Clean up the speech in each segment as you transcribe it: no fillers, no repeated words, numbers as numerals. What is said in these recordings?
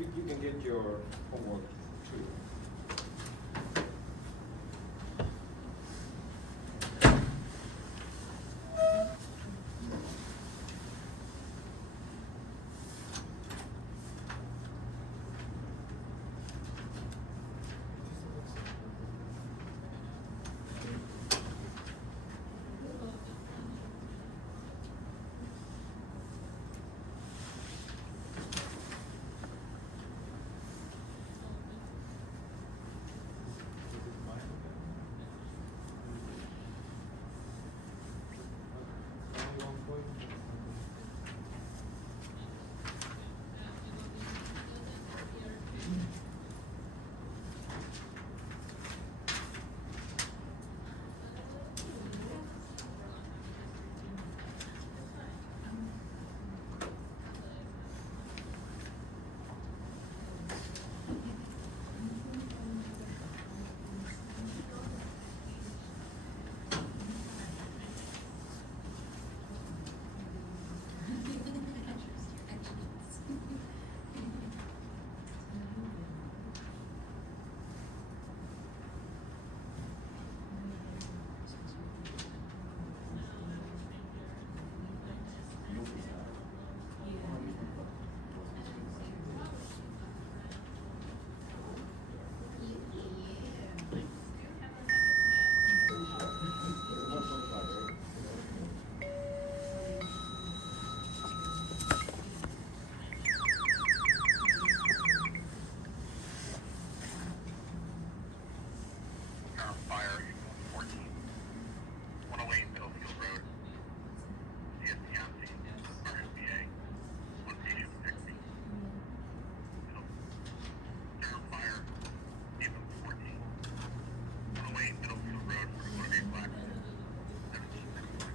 you can get your homework too. Fire, 14, 108 Middlefield Road, CSP on scene, RSBA, 1 patient 60. Fire, April 14, 108 Middlefield Road, motivate black, 1765.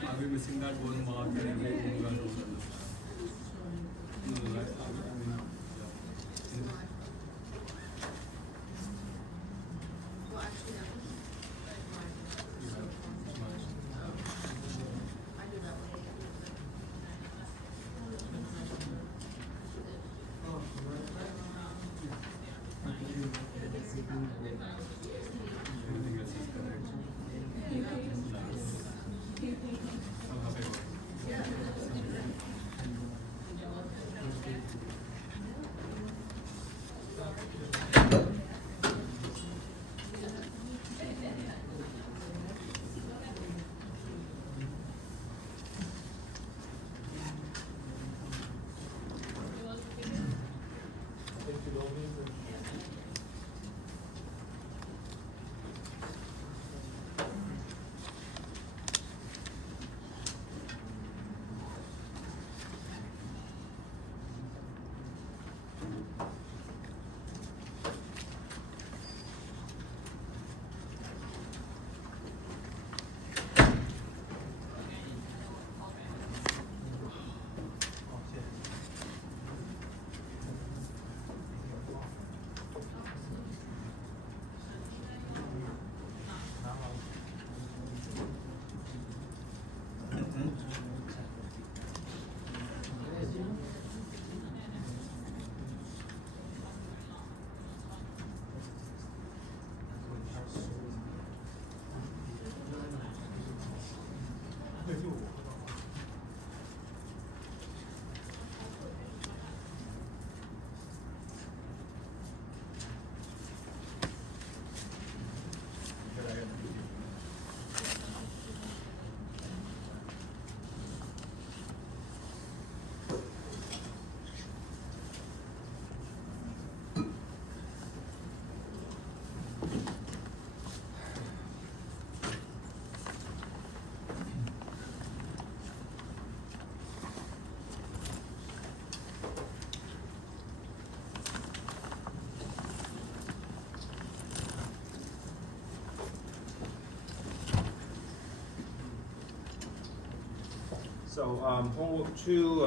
Are we missing that one mark and everything? No, right? I mean, yeah. Well, actually, that was You have much. I do that one. Everything else is correct. I'm happy about it. So homework 2,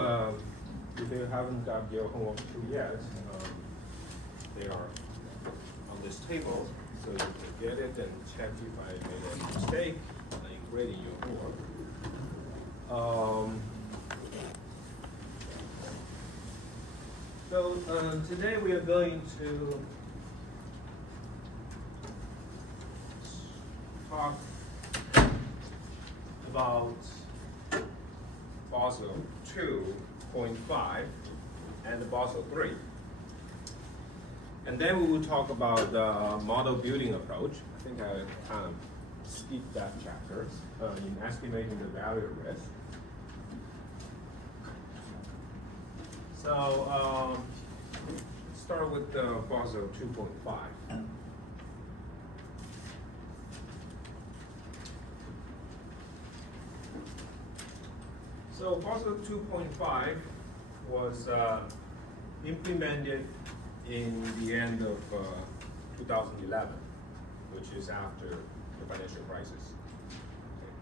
if you haven't got your homework 2 yet, they are on this table, so you can get it and check if I made a mistake in grading your homework. So today we are going to talk about Basel 2.5 and Basel 3. And then we will talk about the model building approach. I think I kind of skipped that chapter in estimating the value of risk. So start with Basel 2.5. So Basel 2.5 was implemented in the end of 2011, which is after the financial crisis. Okay.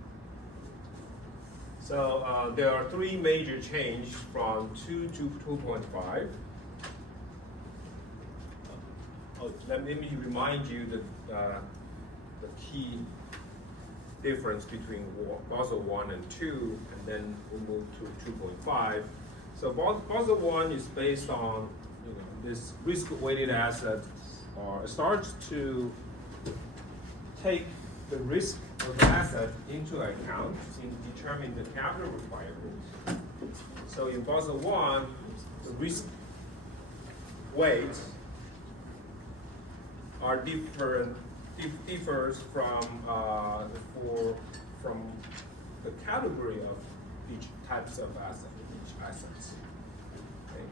So there are 3 major changes from 2 to 2.5. Let me remind you that the key difference between Basel 1 and 2, and then we'll move to 2.5. So Basel 1 is based on this risk-weighted asset, or starts to take the risk of the asset into account to determine the capital requirements. So in Basel 1, the risk weights are differs from the category of each types of asset, each assets. Okay.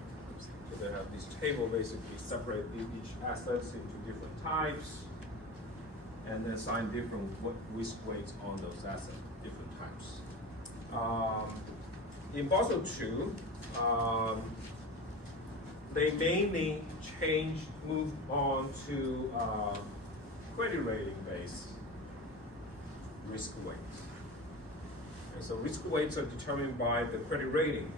So they have this table basically separate each assets into different types, and then assign different risk weights on those assets, different types. In Basel 2, they mainly move on to credit rating based risk weights. And so risk weights are determined by the credit rating.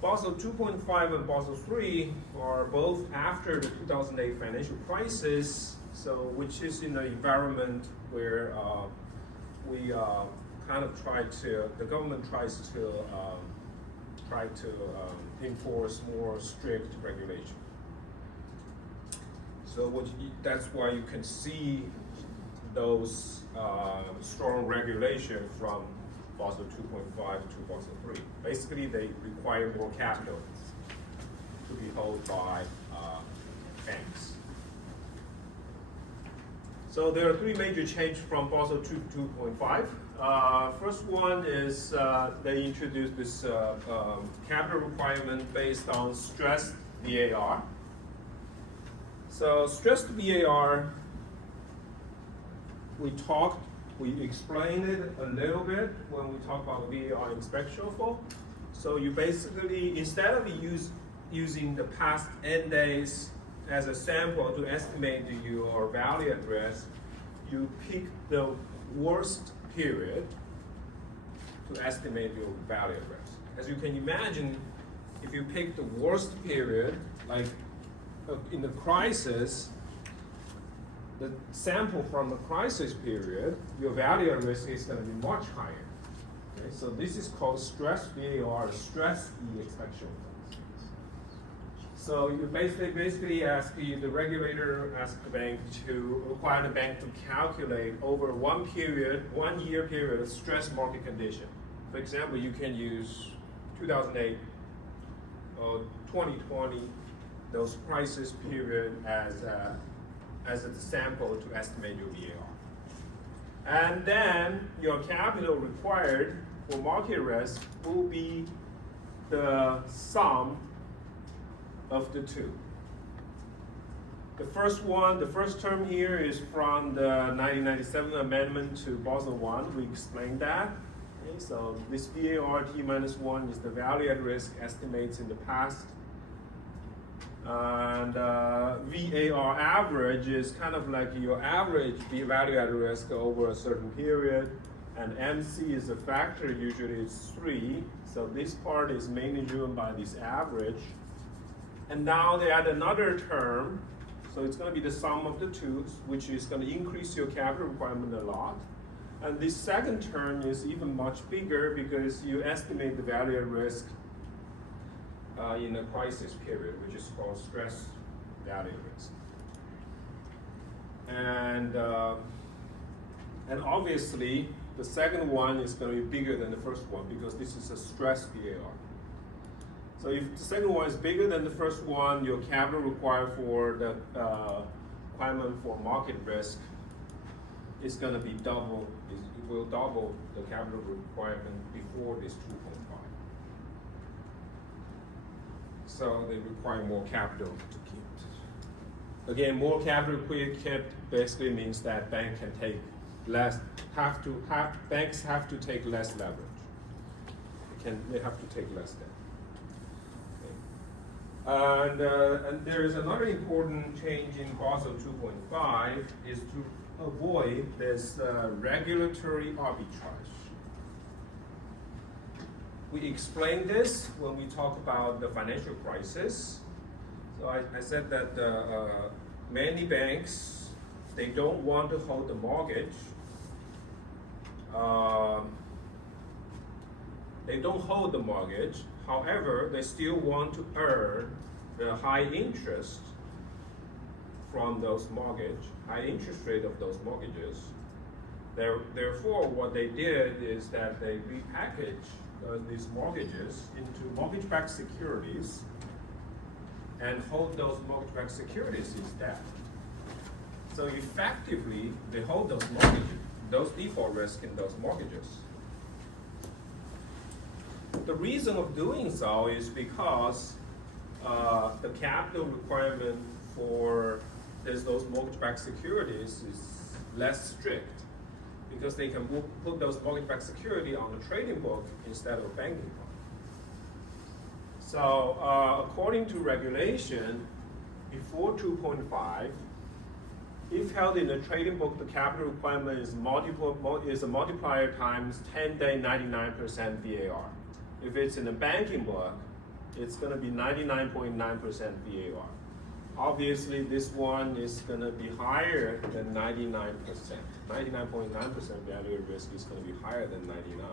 Basel 2.5 and Basel 3 are both after the 2008 financial crisis, so which is in an environment where we kind of the government tries to enforce more strict regulation. So that's why you can see those strong regulation from Basel 2.5 to Basel 3. Basically, they require more capital to be held by banks. So there are 3 major changes from Basel 2 to 2.5. First one is they introduced this capital requirement based on stressed VAR. So stressed VAR, we explained it a little bit when we talked about VAR in SpecShuffle. So you basically, instead of using the past n days as a sample to estimate your value at risk, you pick the worst period to estimate your value at risk. As you can imagine, if you pick the worst period, like in the crisis, the sample from the crisis period, your value at risk is going to be much higher. Okay? So this is called stress VAR, stress expectation. So you basically ask the regulator asks the bank to require the bank to calculate over 1 year period stress market condition. For example, you can use 2008 or 2020, those crisis period as a sample to estimate your VAR. And then your capital required for market risk will be the sum of the 2. The first term here is from the 1997 amendment to Basel 1. We explained that. Okay, so this VAR T-1 is the value at risk estimates in the past. And VAR average is kind of like your average value at risk over a certain period. and MC is a factor, usually it's 3. So this part is mainly driven by this average. And now they add another term, so it's going to be the sum of the two, which is going to increase your capital requirement a lot. And this second term is even much bigger because you estimate the value at risk in a crisis period, which is called stress value risk. And obviously, the second one is going to be bigger than the first one because this is a stress VAR. So if the second one is bigger than the first one, your capital required for the requirement for market risk is going to be double. It will double the capital requirement before this 2.5. So they require more capital to keep it. Again, more capital kept basically means that bank can take less. Banks have to take less leverage. They have to take less debt. And there is another important change in Basel 2.5 is to avoid this regulatory arbitrage. We explained this when we talk about the financial crisis. So I said that many banks, they don't want to hold the mortgage. They don't hold the mortgage. However, they still want to earn the high interest from those high interest rate of those mortgages. Therefore, what they did is that they repackaged these mortgages into mortgage-backed securities and hold those mortgage-backed securities instead. So effectively, they hold those default risk in those mortgages. The reason of doing so is because the capital requirement for those mortgage-backed securities is less strict because they can put those mortgage-backed security on the trading book instead of banking book. So according to regulation, before 2.5, if held in the trading book, the capital requirement is a multiplier times 10-day 99% VAR. If it's in the banking book, it's going to be 99.9% VAR. Obviously, this one is going to be higher than 99%. 99.9% value at risk is going to be higher than 99.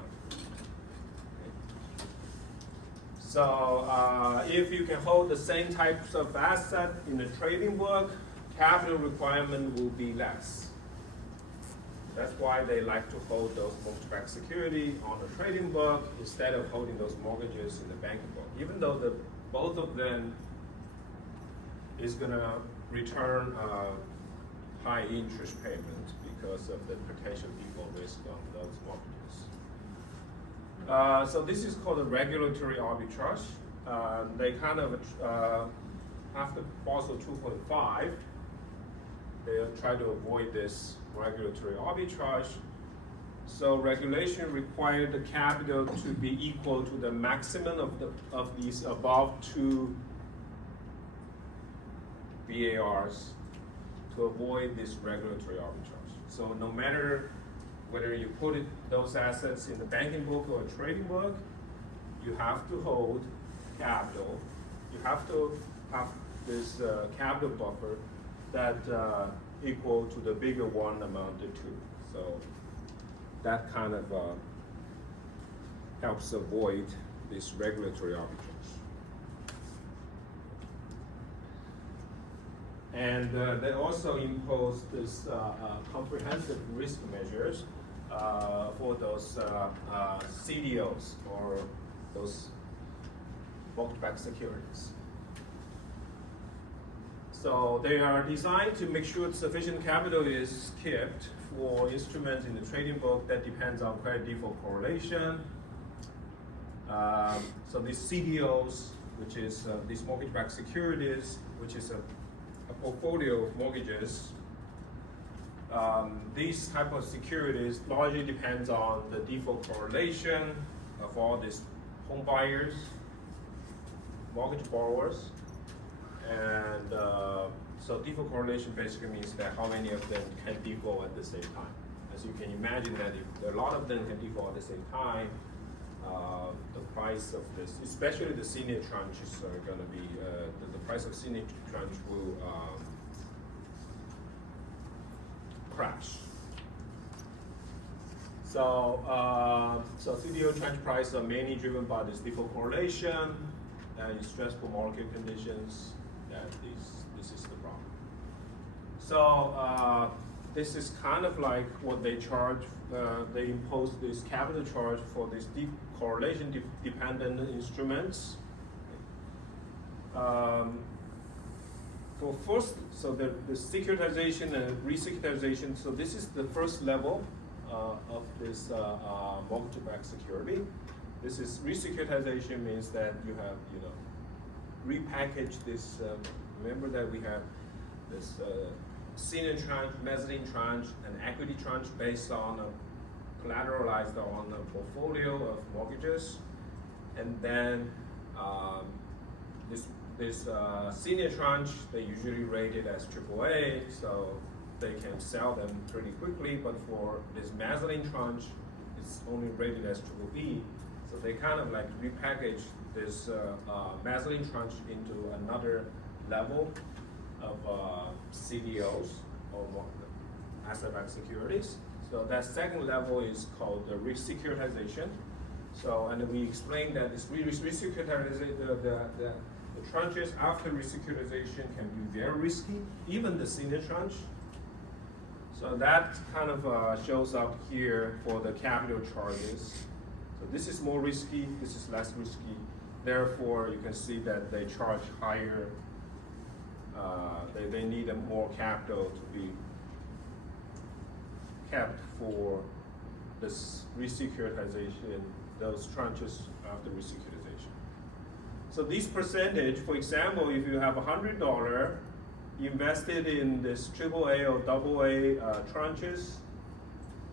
So if you can hold the same types of asset in the trading book, capital requirement will be less. That's why they like to hold those mortgage-backed security on the trading book instead of holding those mortgages in the banking book. Even though both of them is going to return a high interest payment because of the potential default risk on those mortgages. So this is called a regulatory arbitrage. They kind of, after Basel 2.5, they try to avoid this regulatory arbitrage. So regulation required the capital to be equal to the maximum of these above 2 VARs to avoid this regulatory arbitrage. So no matter whether you put those assets in the banking book or a trading book, you have to hold capital. You have to have this capital buffer that equal to the bigger one amounted to. So that kind of helps avoid this regulatory arbitrage. And they also impose this comprehensive risk measures for those CDOs or those mortgage-backed securities. So they are designed to make sure sufficient capital is kept for instruments in the trading book that depends on credit default correlation. So these CDOs, which is these mortgage-backed securities, which is a portfolio of mortgages. These type of securities largely depends on the default correlation of all these home buyers, mortgage borrowers, and so default correlation basically means that how many of them can default at the same time. as you can imagine that if a lot of them can default at the same time, the price of this, especially the senior tranches are going to be, the price of senior tranche will crash. So CDO tranche prices are mainly driven by this default correlation and stressful market conditions. This is the problem. So this is kind of like what they charge. They impose this capital charge for these deep correlation dependent instruments. For first, so the securitization and re-securitization. So this is the first level of this mortgage-backed security. This is re-securitization means that you have repackage this. Remember that we have this senior tranche, mezzanine tranche, and equity tranche based on collateralized on a portfolio of mortgages, and then this senior tranche they usually rated as AAA, so they can sell them pretty quickly. But for this mezzanine tranche, it's only rated as BBB, so they kind of like repackage this mezzanine tranche into another level of CDOs or asset-backed securities. So that second level is called the re-securitization. So, and we explained that this re-securitization, the tranches after re-securitization can be very risky, even the senior tranche. So that kind of shows up here for the capital charges. So this is more risky, this is less risky. Therefore, you can see that they charge higher. They need more capital to be kept for this re-securitization, those tranches after re-securitization. So this percentage, for example, if you have $100 invested in this AAA or AA tranches,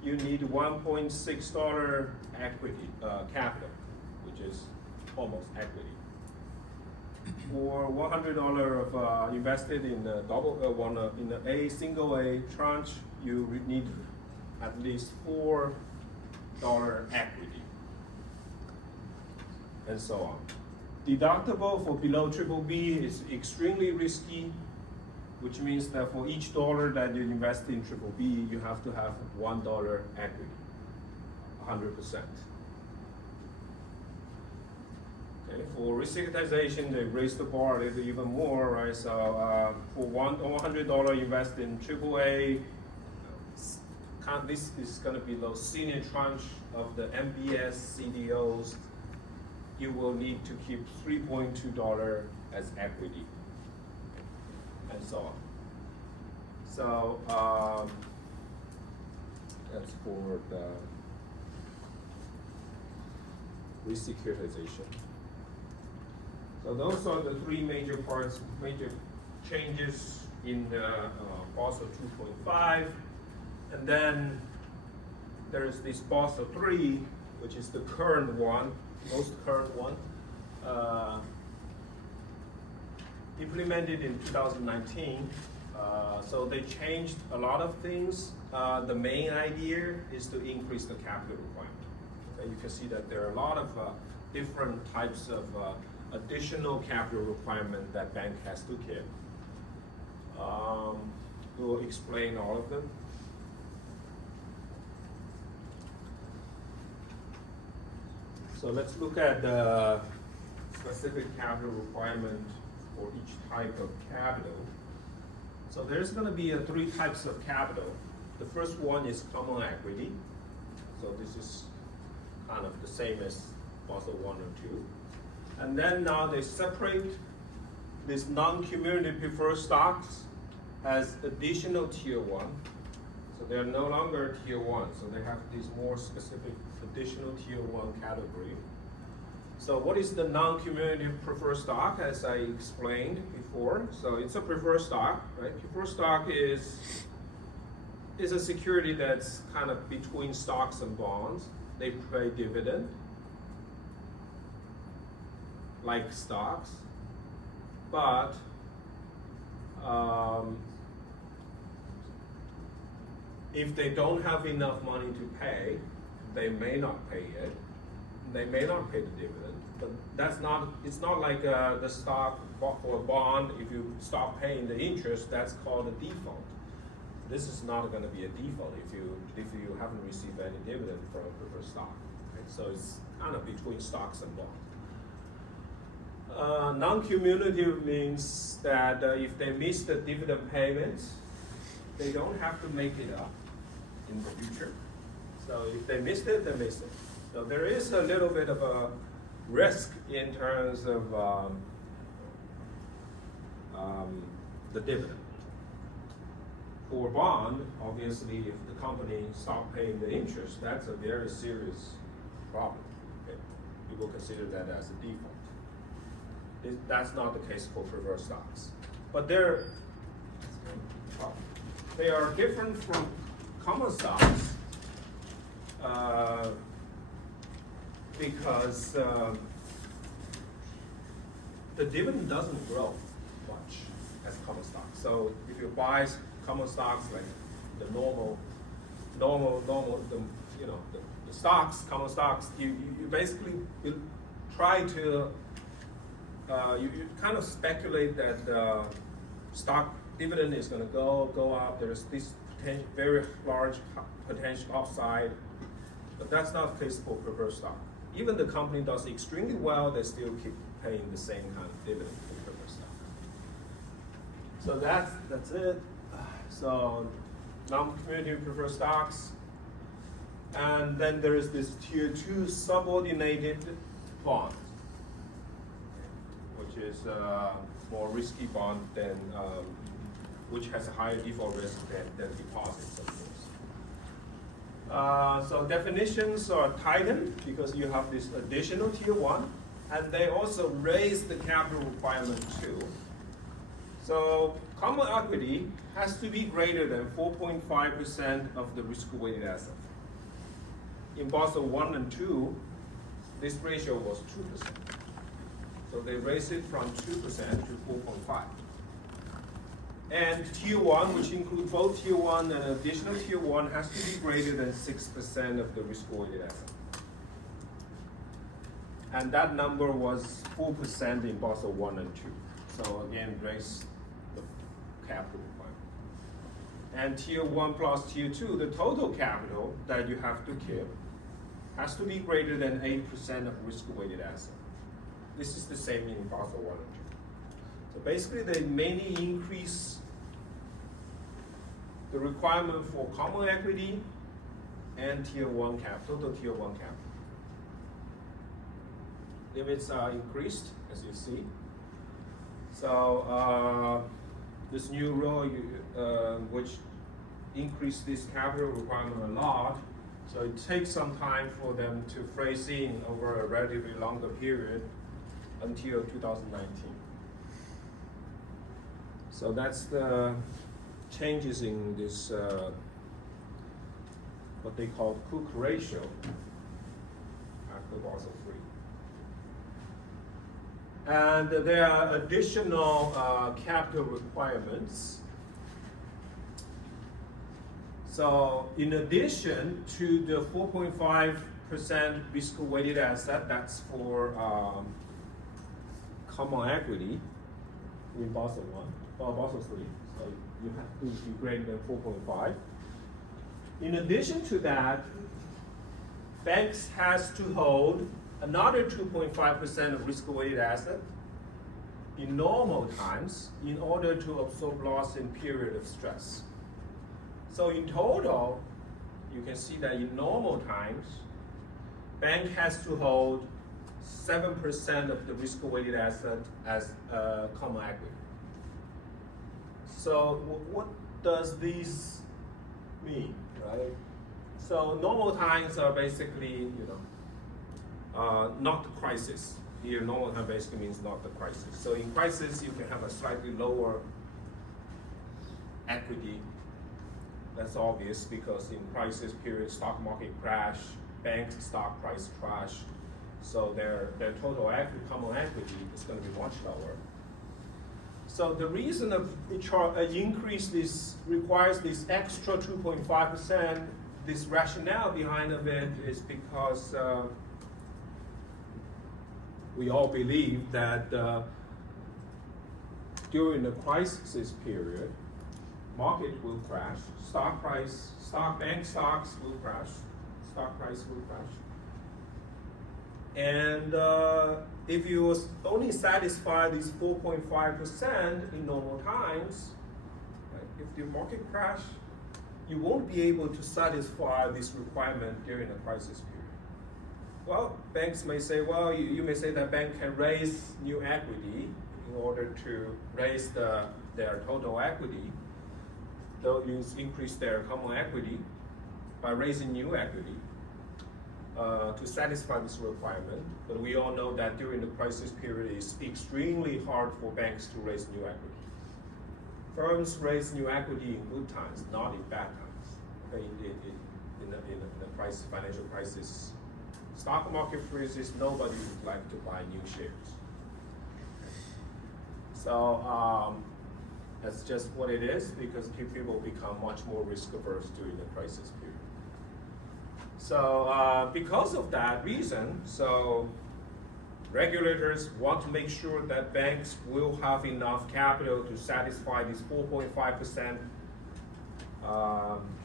you need $1.6 equity capital, which is almost equity. For $100 of invested in the in the single A tranche, you need at least $4 equity, and so on. Deductible for below BBB is extremely risky, which means that for each dollar that you invest in BBB, you have to have $1 equity, 100%. Okay, for re-securitization, they raise the bar a little even more, right? So for $100 invest in AAA, this is going to be those senior tranche of the MBS CDOs. You will need to keep $3.2 as equity, and so on. So that's for the re-securitization. So those are the three major parts, major changes in the Basel 2.5. And then there's this Basel 3, which is the current one, most current one, implemented in 2019. So they changed a lot of things. The main idea is to increase the capital requirement. Okay, you can see that there are a lot of different types of additional capital requirement that bank has to keep. We'll explain all of them. So let's look at the specific capital requirement for each type of capital. So there's going to be three types of capital. The first one is common equity. So this is kind of the same as Basel 1 or 2. And then now they separate these non-cumulative preferred stocks as additional tier 1. So they're no longer tier 1. So they have these more specific additional tier 1 category. So what is the non-cumulative preferred stock, as I explained before? So it's a preferred stock, right? Preferred stock is a security that's kind of between stocks and bonds. They pay dividend, like stocks, but if they don't have enough money to pay, they may not pay it. They may not pay the dividend, but that's not. It's not like the stock or a bond. If you stop paying the interest, that's called a default. This is not going to be a default if you haven't received any dividend from preferred stock. Okay? So it's kind of between stocks and bonds. Non-cumulative means that if they miss the dividend payments, they don't have to make it up in the future. So if they missed it, they missed it. So there is a little bit of a risk in terms of the dividend. For bond, obviously, if the company stops paying the interest, that's a very serious problem. Okay? People consider that as a default. That's not the case for preferred stocks. But they are different from common stocks because the dividend doesn't grow much as common stocks. So if you buy common stocks like the normal, the stocks, common stocks, you basically try to you kind of speculate that stock dividend is going to go up. There's this very large potential upside, but that's not the case for preferred stock. Even the company does extremely well, they still keep paying the same kind of dividend for preferred stock. So that's it. So non-cumulative preferred stocks, and then there is this tier 2 subordinated bond, which is more risky bond than, which has a higher default risk than deposits, of course. So definitions are tightened because you have this additional tier 1, and they also raise the capital requirement too. So common equity has to be greater than 4.5% of the risk-weighted asset. In Basel 1 and 2, this ratio was 2%. So they raised it from 2% to 4.5. And tier 1, which includes both tier 1 and additional tier 1, has to be greater than 6% of the risk-weighted asset. And that number was 4% in Basel 1 and 2. So again, raised the capital requirement. And tier 1 plus tier 2, the total capital that you have to keep has to be greater than 8% of risk-weighted asset. This is the same in Basel 1 and 2. So basically, they mainly increase the requirement for common equity and tier 1 capital, total tier 1 capital. Limits are increased, as you see. So this new rule, which increased this capital requirement a lot, so it takes some time for them to phase in over a relatively longer period until 2019. So that's the changes in this, what they call Cook ratio after Basel III. And there are additional capital requirements. So in addition to the 4.5% risk-weighted asset, that's for common equity in Basel 1, or Basel 3. So you have to be greater than 4.5. In addition to that, banks has to hold another 2.5% of risk-weighted asset in normal times in order to absorb loss in period of stress. So in total, you can see that in normal times, bank has to hold 7% of the risk-weighted asset as common equity. So what does this mean, right? So normal times are basically, not the crisis. Here, normal time basically means not the crisis. So in crisis, you can have a slightly lower equity. That's obvious because in crisis period, stock market crash, banks stock price crash, so their total equity, common equity is going to be much lower. So the reason of increase this requires this extra 2.5%, this rationale behind of it is because we all believe that during the crisis period, market will crash, bank stocks will crash, stock price will crash. And if you only satisfy these 4.5% in normal times, right, if the market crash, you won't be able to satisfy this requirement during the crisis period. Well, banks may say, well, you may say that bank can raise new equity in order to raise their total equity. They'll increase their common equity by raising new equity to satisfy this requirement. But we all know that during the crisis period, it's extremely hard for banks to raise new equity. Firms raise new equity in good times, not in bad times. Okay, in the financial crisis, stock market freezes, nobody would like to buy new shares. So that's just what it is, because people become much more risk averse during the crisis period. So because of that reason, so regulators want to make sure that banks will have enough capital to satisfy this 4.5%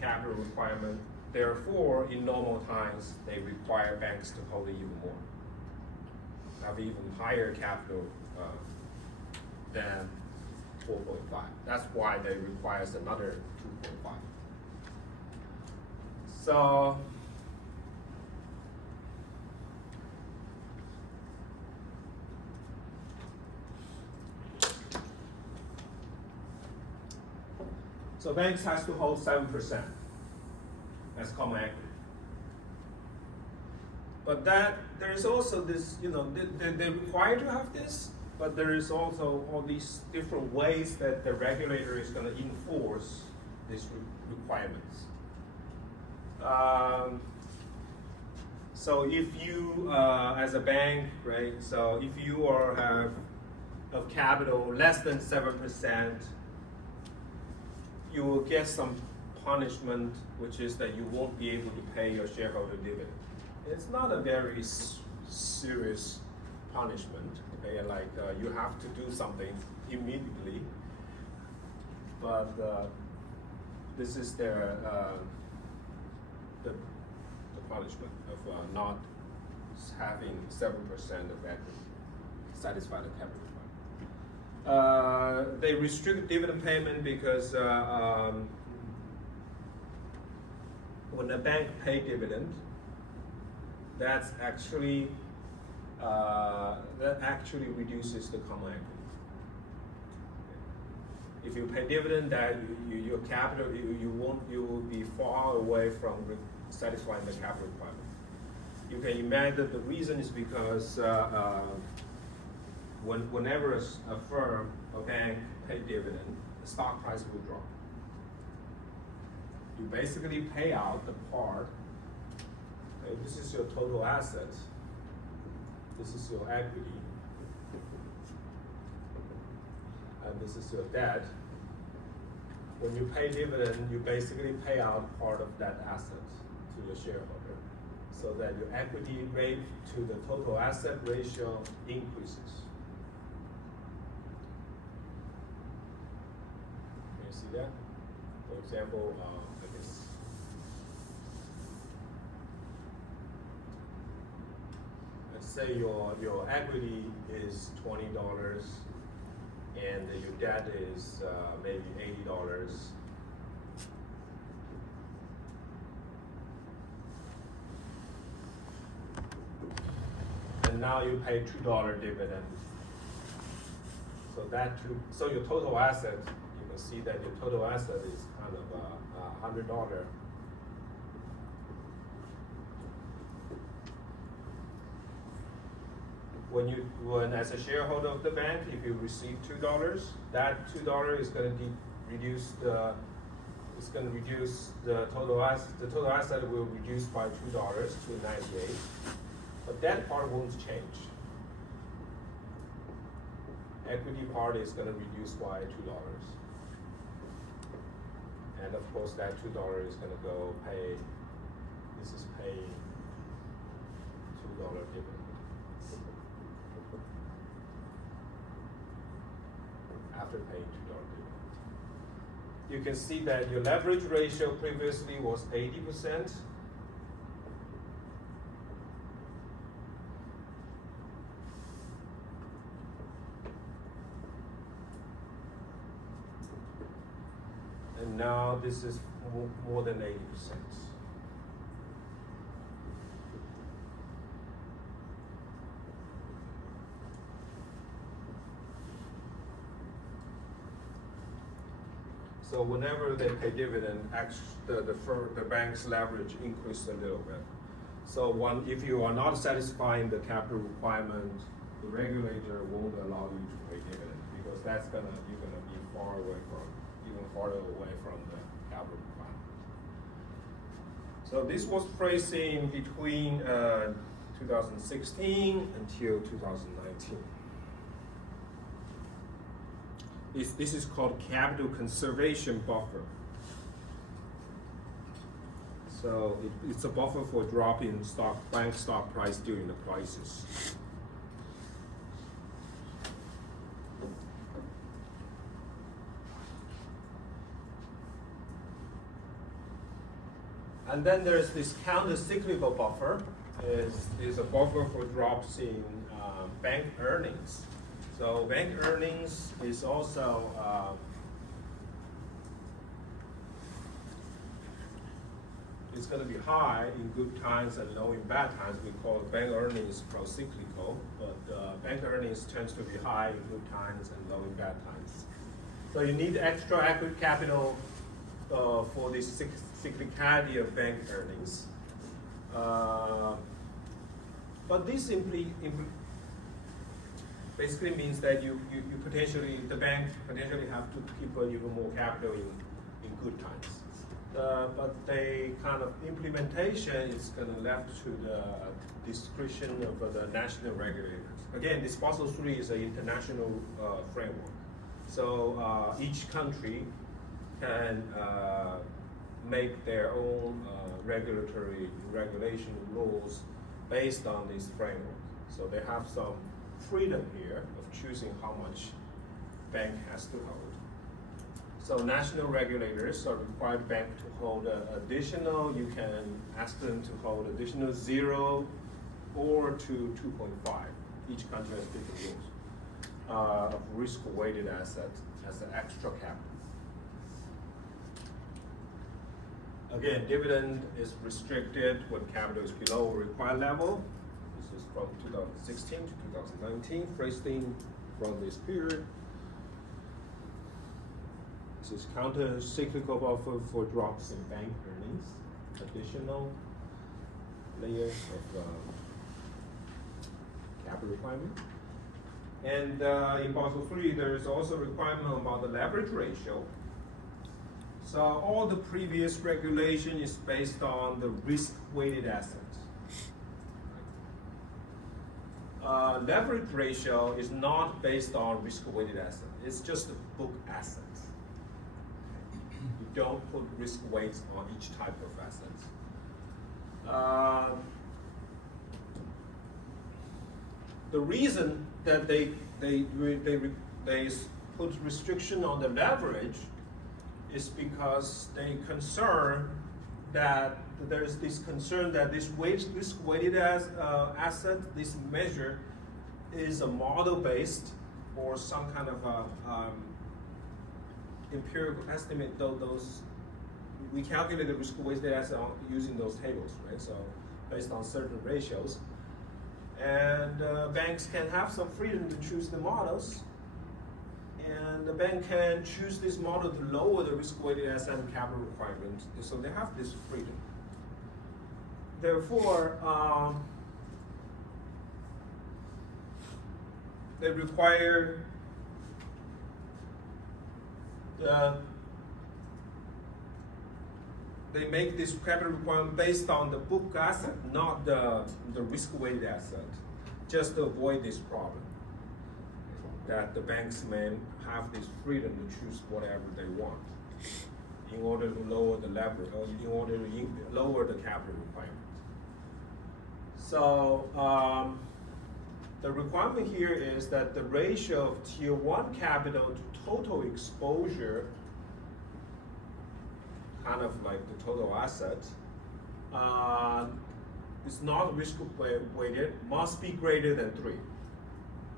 capital requirement. Therefore, in normal times, they require banks to hold even more, have even higher capital than 4.5. That's why they require another 2.5. So banks has to hold 7% as common equity. But that there is also this, they're required to have this, but there is also all these different ways that the regulator is going to enforce these requirements. So if you, as a bank, right, so if you have of capital less than 7%, you will get some punishment, which is that you won't be able to pay your shareholder dividend. It's not a very serious punishment, okay? Like you have to do something immediately, but this is the punishment of not having 7% of equity satisfy the capital requirement. They restrict dividend payment because when a bank pay dividend, that actually reduces the common equity. If you pay dividend, that your capital you will be far away from satisfying the capital requirement. You can imagine that the reason is because whenever a firm, a bank, pay dividend, the stock price will drop. You basically pay out the part. Okay, this is your total assets. This is your equity. And this is your debt. When you pay dividend, you basically pay out part of that asset to your shareholder, so that your equity rate to the total asset ratio increases. Can you see that? For example, I guess. Let's say your equity is $20 and your debt is maybe $80. And now you pay $2 dividend. So your total asset, you can see that your total asset is kind of $100. When as a shareholder of the bank, if you receive $2, that $2 is going to reduce the total asset. The total asset will reduce by $2 to $98, but that part won't change. equity part is going to reduce by $2. And of course, that $2 is going to go pay, this is paying $2 dividend. After paying $2 dividend. You can see that your leverage ratio previously was 80%. And now this is more than 80%. So whenever they pay dividend, the bank's leverage increases a little bit. So if you are not satisfying the capital requirement, the regulator won't allow you to pay dividend because you're gonna be even farther away from the capital requirement. So this was pricing between 2016 until 2019. This is called capital conservation buffer. So it's a buffer for drop in bank stock price during the crisis. And then there's this counter-cyclical buffer. Is a buffer for drops in bank earnings. So bank earnings is also it's going to be high in good times and low in bad times. We call bank earnings pro-cyclical, but bank earnings tends to be high in good times and low in bad times. So you need extra equity capital for this cyclicality of bank earnings. But this basically means that the bank potentially have to keep even more capital in good times. But the kind of implementation is going to left to the discretion of the national regulators. Again, this Basel III is an international framework. So each country can make their own regulation rules based on this framework. So they have some freedom here of choosing how much bank has to hold. So national regulators are required bank to hold additional, you can ask them to hold additional 0 or to 2.5. Each country has different rules of risk-weighted assets as an extra capital. Again, dividend is restricted when capital is below a required level. This is from 2016 to 2019, phrasing from this period. This is counter-cyclical buffer for drops in bank earnings, additional layers of capital requirement. And in Basel III, there is also a requirement about the leverage ratio. So all the previous regulation is based on the risk-weighted assets. Leverage ratio is not based on risk-weighted assets. It's just a book assets. You don't put risk weights on each type of assets. The reason that they put restriction on the leverage is because they concern that there's this concern that this risk-weighted asset, this measure, is a model-based or some kind of a empirical estimate. Those we calculate the risk-weighted asset using those tables, right? So based on certain ratios, and banks can have some freedom to choose the models. And the bank can choose this model to lower the risk-weighted asset and capital requirements, so they have this freedom. Therefore, they require they make this capital requirement based on the book asset, not the risk-weighted asset, just to avoid this problem. that the banks may have this freedom to choose whatever they want in order to lower the leverage or in order to lower the capital requirements. So the requirement here is that the ratio of Tier 1 capital to total exposure, kind of like the total asset, is not risk weighted, must be greater than 3.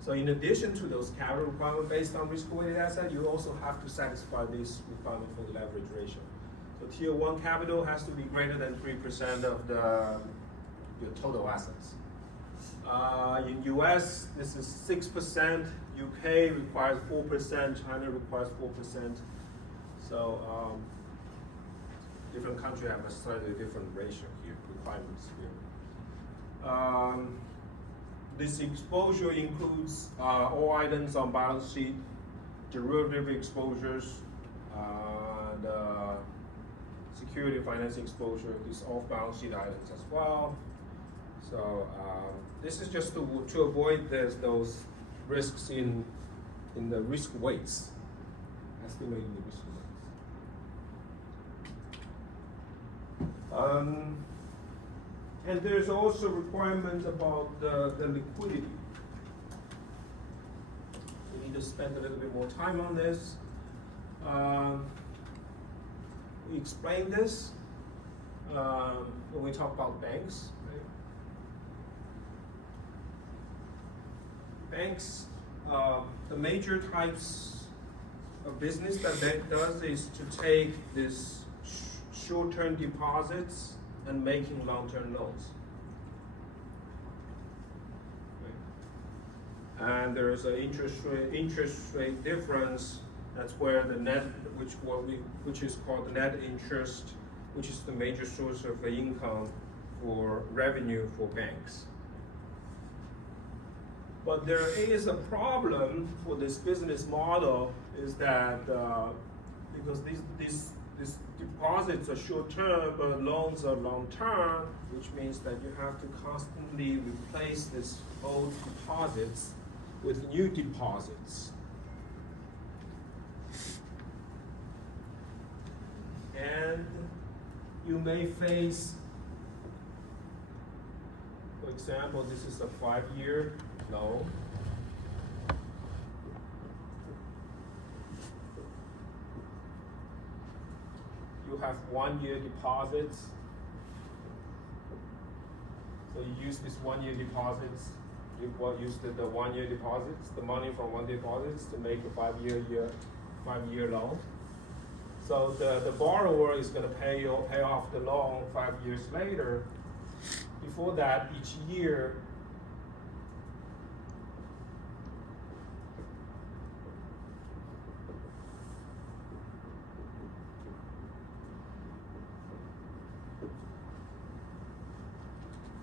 So in addition to those capital requirements based on risk-weighted asset, you also have to satisfy this requirement for the leverage ratio. So Tier 1 capital has to be greater than 3% of your total assets. In US, this is 6%. UK requires 4%. China requires 4%. So different countries have a slightly different ratio here, requirements here. This exposure includes all items on balance sheet, derivative exposures, and security financing exposure, these off-balance sheet items as well. So this is just to avoid those risks in the risk weights, estimating the risk weights. And there's also requirements about the liquidity. We need to spend a little bit more time on this. We explained this when we talk about banks. Right? Banks, the major types of business that bank does is to take this short-term deposits and making long-term loans. Okay. And there is an interest rate difference. That's where the net, which is called the net interest, which is the major source of income for revenue for banks. But there is a problem for this business model is that because these deposits are short-term, but loans are long-term, which means that you have to constantly replace these old deposits with new deposits. And you may face, for example, this is a 5-year loan. You have 1-year deposits. So you use this 1-year deposits. You use the 1-year deposits, the money from 1-year deposits to make a 5-year loan. So the borrower is going to pay off the loan 5 years later. Before that, each year,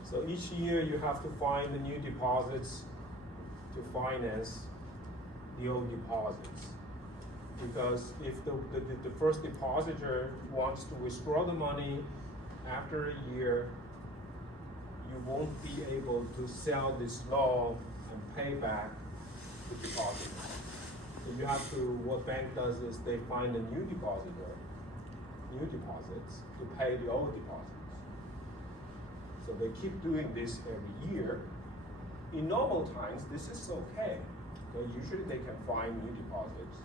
so each year you have to find the new deposits to finance the old deposits. Because if the first depositor wants to withdraw the money after a year, you won't be able to sell this loan and pay back the deposit. So you have to, what bank does is they find a new depositor, new deposits to pay the old deposits. So they keep doing this every year. In normal times, this is okay. So usually they can find new deposits.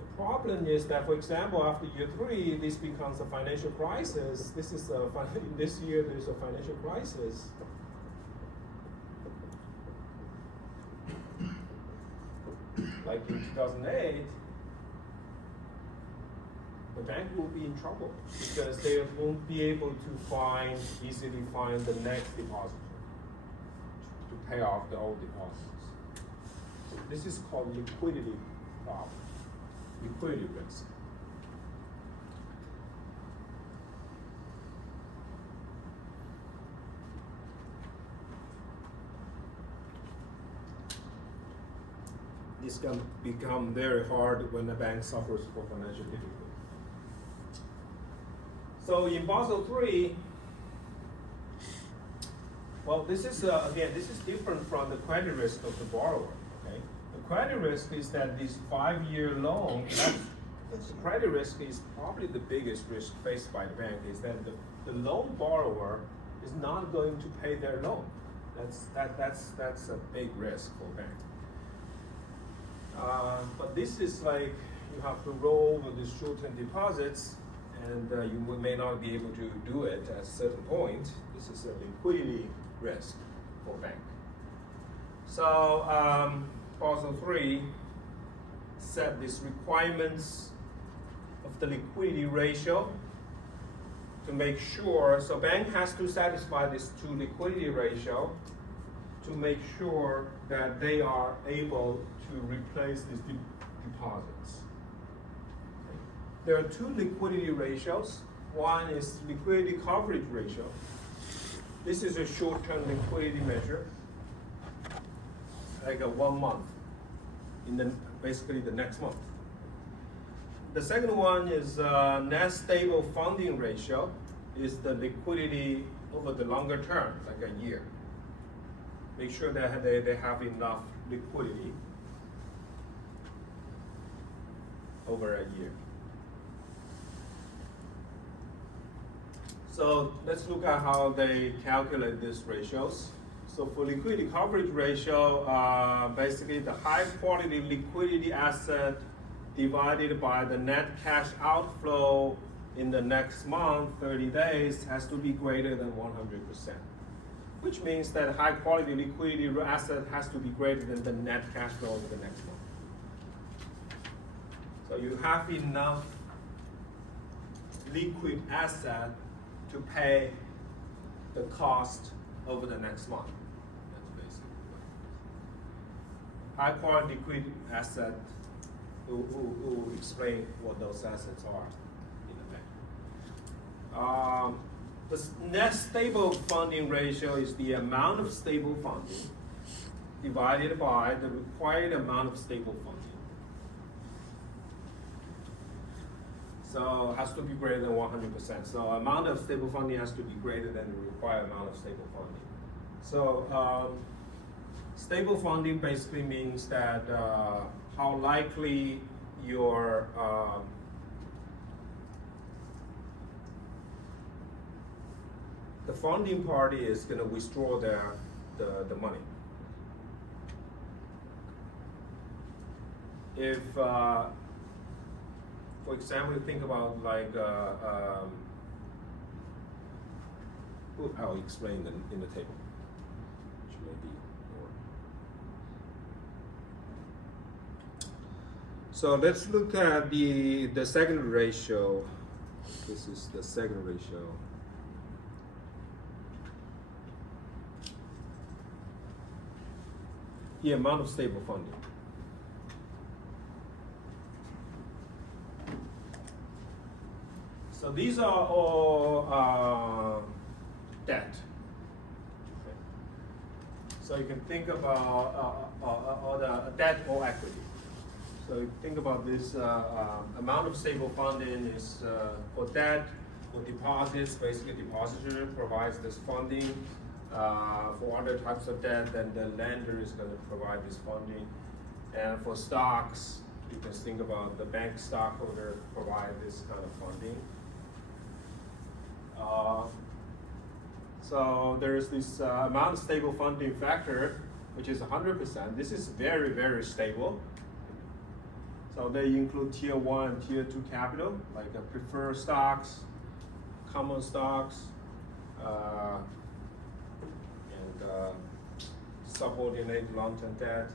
The problem is that, for example, after year 3, this becomes a financial crisis. This year there's a financial crisis. Like in 2008, the bank will be in trouble because they won't be able to easily find the next depositor to pay off the old deposits. So this is called liquidity problem, liquidity risk. This can become very hard when the bank suffers from financial difficulty. So in Basel III, well, this is again, this is different from the credit risk of the borrower. Okay, the credit risk is that this 5-year loan, that's credit risk is probably the biggest risk faced by the bank, is that the loan borrower is not going to pay their loan. That's a big risk for bank. But this is like you have to roll with the short-term deposits, and you may not be able to do it at a certain point. This is a liquidity risk for bank. So Basel III set these requirements of the liquidity ratio to make sure, so bank has to satisfy these two liquidity ratio to make sure that they are able to replace these deposits. There are two liquidity ratios. One is liquidity coverage ratio. This is a short-term liquidity measure, like a 1 month, basically the next month. The second one is net stable funding ratio, is the liquidity over the longer term, like a year. Make sure that they have enough liquidity over a year. So let's look at how they calculate these ratios. So for liquidity coverage ratio, basically the high quality liquidity asset divided by the net cash outflow in the next month, 30 days, has to be greater than 100%. Which means that high quality liquidity asset has to be greater than the net cash flow over the next month. So you have enough liquid asset to pay the cost over the next month. That's basically what it is. High quality liquid asset, we'll explain what those assets are in a minute. The net stable funding ratio is the amount of stable funding divided by the required amount of stable funding. So it has to be greater than 100%. So amount of stable funding has to be greater than the required amount of stable funding. So stable funding basically means that how likely your the funding party is going to withdraw the money. If for example, think about like, I'll explain in the table, which may be more. So let's look at the second ratio. This is the second ratio. The amount of stable funding. So these are all debt. Okay. So you can think about all the debt or equity. So you think about this amount of stable funding is for debt, for deposits. Basically, depositor provides this funding. For other types of debt, then the lender is going to provide this funding. And for stocks, you can think about the bank stockholder provide this kind of funding. So there's this amount of stable funding factor, which is 100%. This is very, very stable. So they include tier 1 and tier 2 capital, like preferred stocks, common stocks, and subordinate long-term debt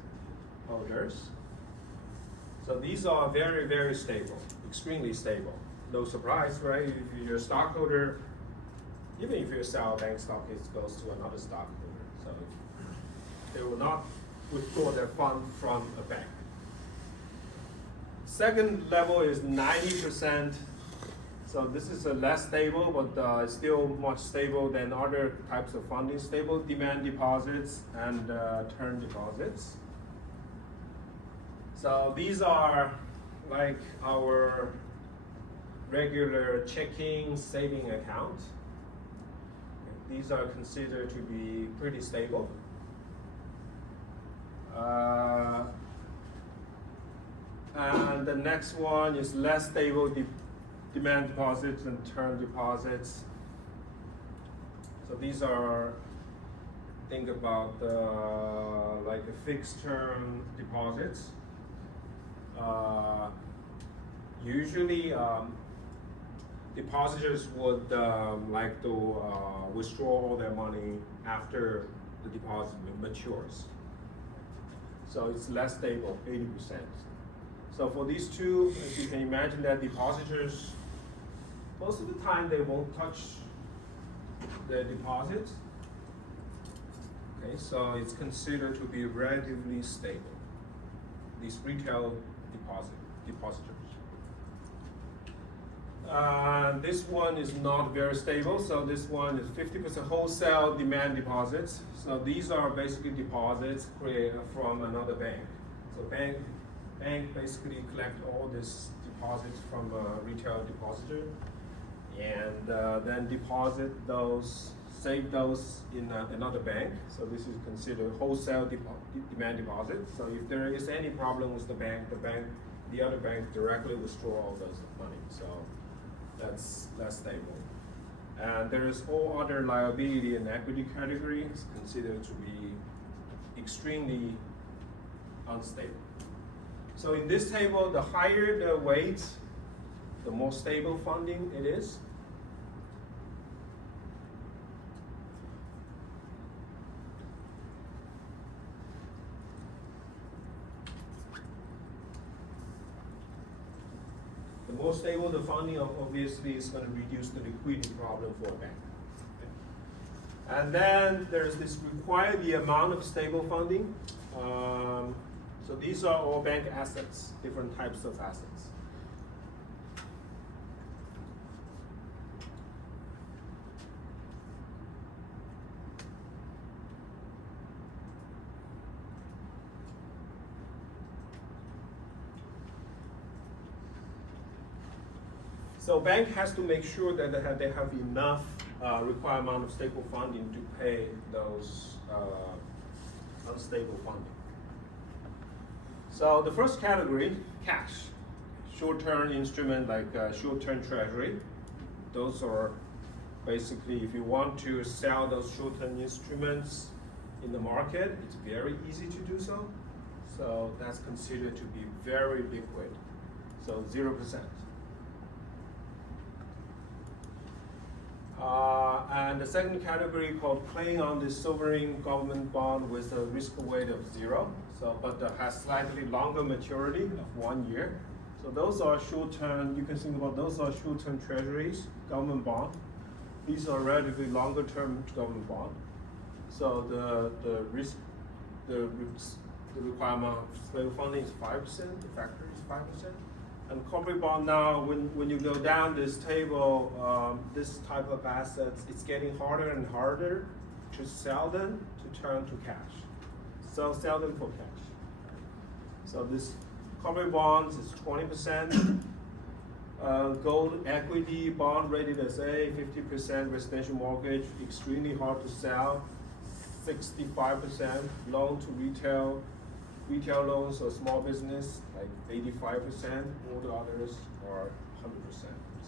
holders. So these are very, very stable, extremely stable. No surprise, right? If you're a stockholder, even if you sell a bank stock, it goes to another stockholder. So they will not withdraw their fund from a bank. Second level is 90%. So this is a less stable, but still much stable than other types of funding. Stable demand deposits and term deposits. So these are like our regular checking, saving account. These are considered to be pretty stable. And the next one is less stable demand deposits and term deposits. So these are, think about like a fixed term deposits. Usually depositors would like to withdraw all their money after the deposit matures. So it's less stable, 80%. So for these two, as you can imagine that depositors, most of the time they won't touch the deposits. Okay, so it's considered to be relatively stable. These retail depositors. This one is not very stable, so this one is 50% wholesale demand deposits. So these are basically deposits created from another bank. So bank basically collect all these deposits from a retail depositor, and then deposit those, save those in another bank. So this is considered wholesale demand deposit. So if there is any problem with the other bank directly withdraw all those money. So that's less stable. And there is all other liability and equity categories considered to be extremely unstable. So in this table, the higher the weight, the more stable funding it is. The more stable the funding, obviously, is going to reduce the liquidity problem for a bank. Okay. And then there's this require the amount of stable funding. So these are all bank assets, different types of assets. So bank has to make sure that they have enough required amount of stable funding to pay those unstable funding. So the first category, cash, short-term instrument like short-term treasury. Those are basically, if you want to sell those short-term instruments in the market, it's very easy to do so. So that's considered to be very liquid. So 0%. And the second category called playing on the sovereign government bond with a risk weight of 0. So, but has slightly longer maturity of 1 year. So those are short-term. You can think about those are short-term treasuries, government bond. These are relatively longer-term government bond. So the requirement of stable funding is 5%. The factor is 5%. And corporate bond now, when you go down this table, this type of assets, it's getting harder and harder to sell them to turn to cash. So sell them for cash. So this corporate bonds is 20%. Gold equity bond rated as A, 50% residential mortgage, extremely hard to sell. 65% loan to retail loans or small business, like 85%, all the others are 100%.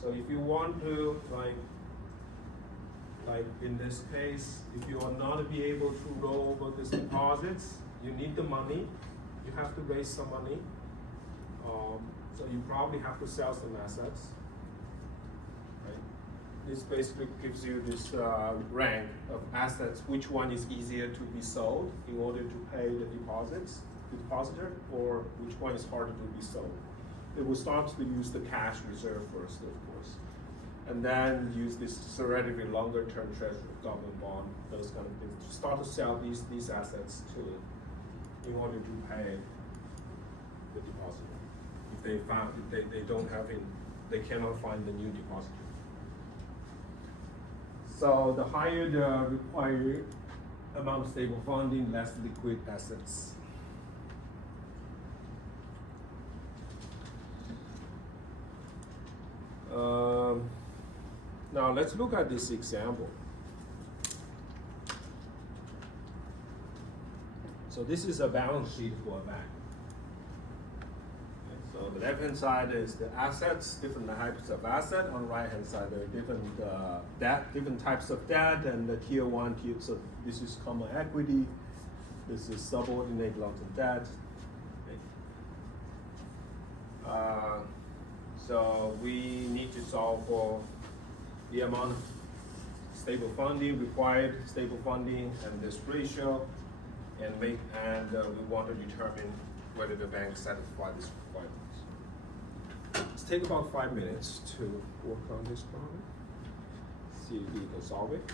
So if you want to, like in this case, if you are not be able to roll over these deposits, you need the money, you have to raise some money. So you probably have to sell some assets. Right? This basically gives you this rank of assets, which one is easier to be sold in order to pay the depositor, or which one is harder to be sold. It will start to use the cash reserve first, of course, and then use this relatively longer term treasury, government bond, those kind of things, to start to sell these assets in order to pay the depositor. If they cannot find the new depositor. So the higher the required amount of stable funding, less liquid assets. Now let's look at this example. So this is a balance sheet for a bank. Okay, so the left hand side is the assets, different types of asset. On the right hand side, there are different debt, different types of debt, and the tier one, tier. So this is common equity. This is subordinate long-term debt. So we need to solve for the amount of stable funding required, stable funding, and this ratio, and we want to determine whether the bank satisfy these requirements. Let's take about 5 minutes to work on this problem. See if we can solve it.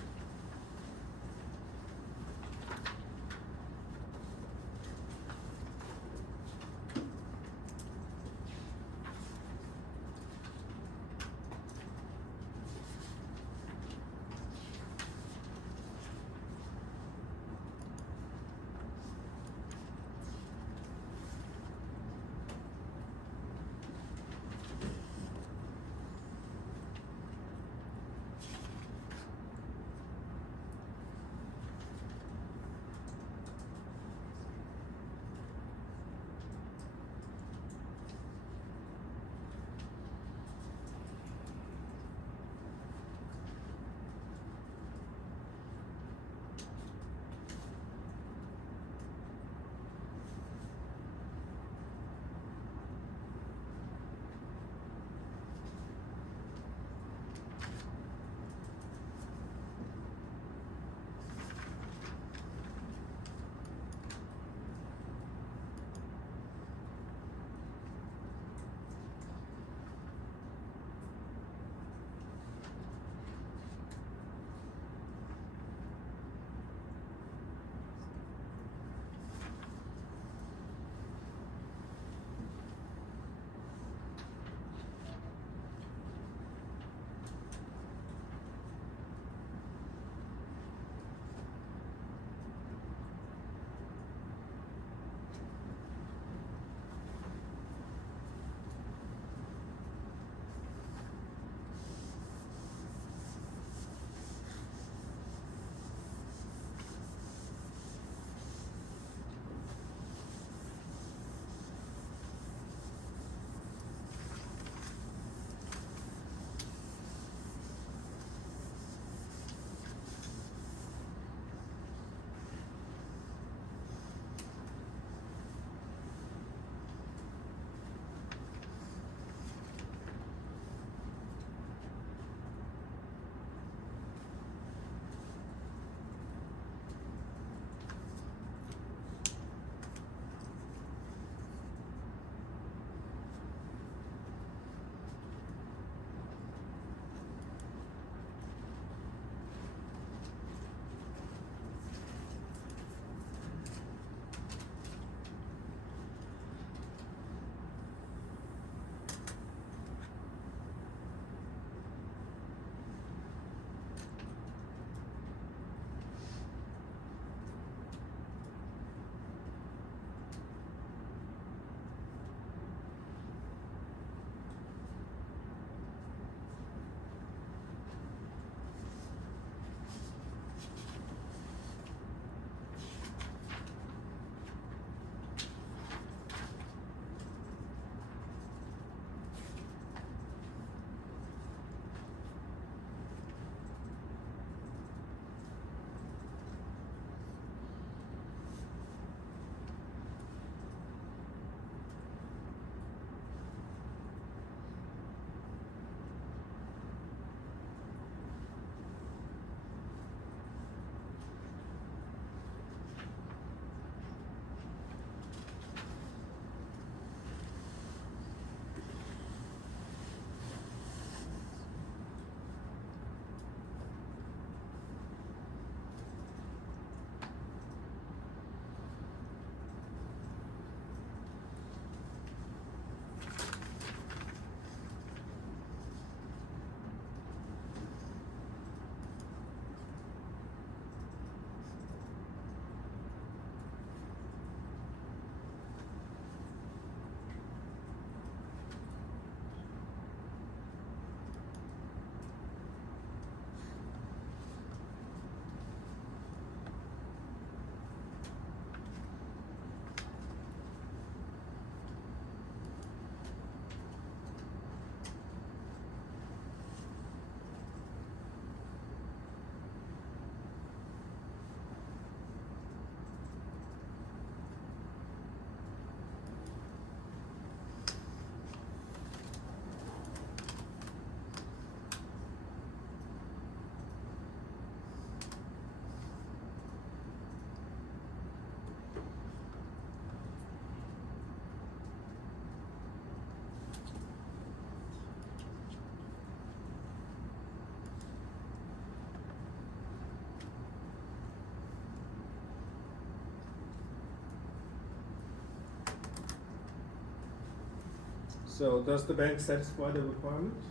So does the bank satisfy the requirements?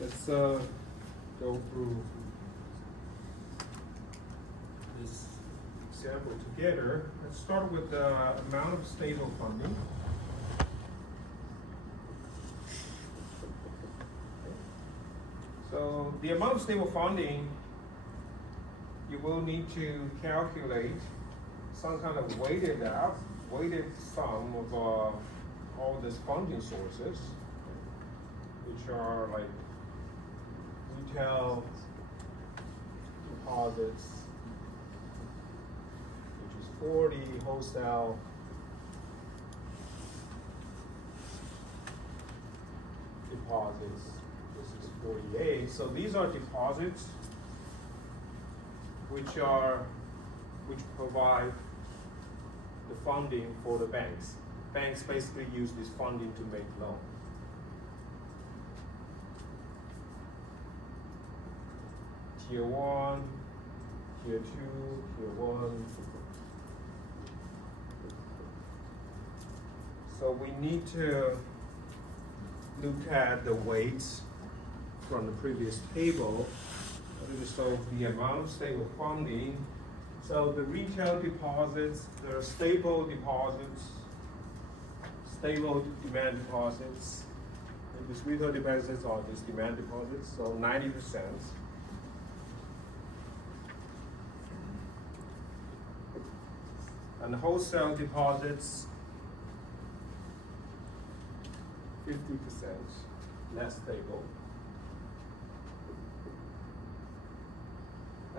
Let's go through this example together. Let's start with the amount of stable funding. So the amount of stable funding, you will need to calculate some kind of weighted sum of all these funding sources, which are like retail deposits, which is 40, wholesale deposits, this is 48. So these are deposits which provide the funding for the banks. Banks basically use this funding to make loans. Tier 1, Tier 2, Tier 1. So we need to look at the weights from the previous table. So the amount of stable funding. So the retail deposits, there are stable deposits, stable demand deposits. And these retail deposits are these demand deposits, so 90%. And wholesale deposits, 50%, less stable.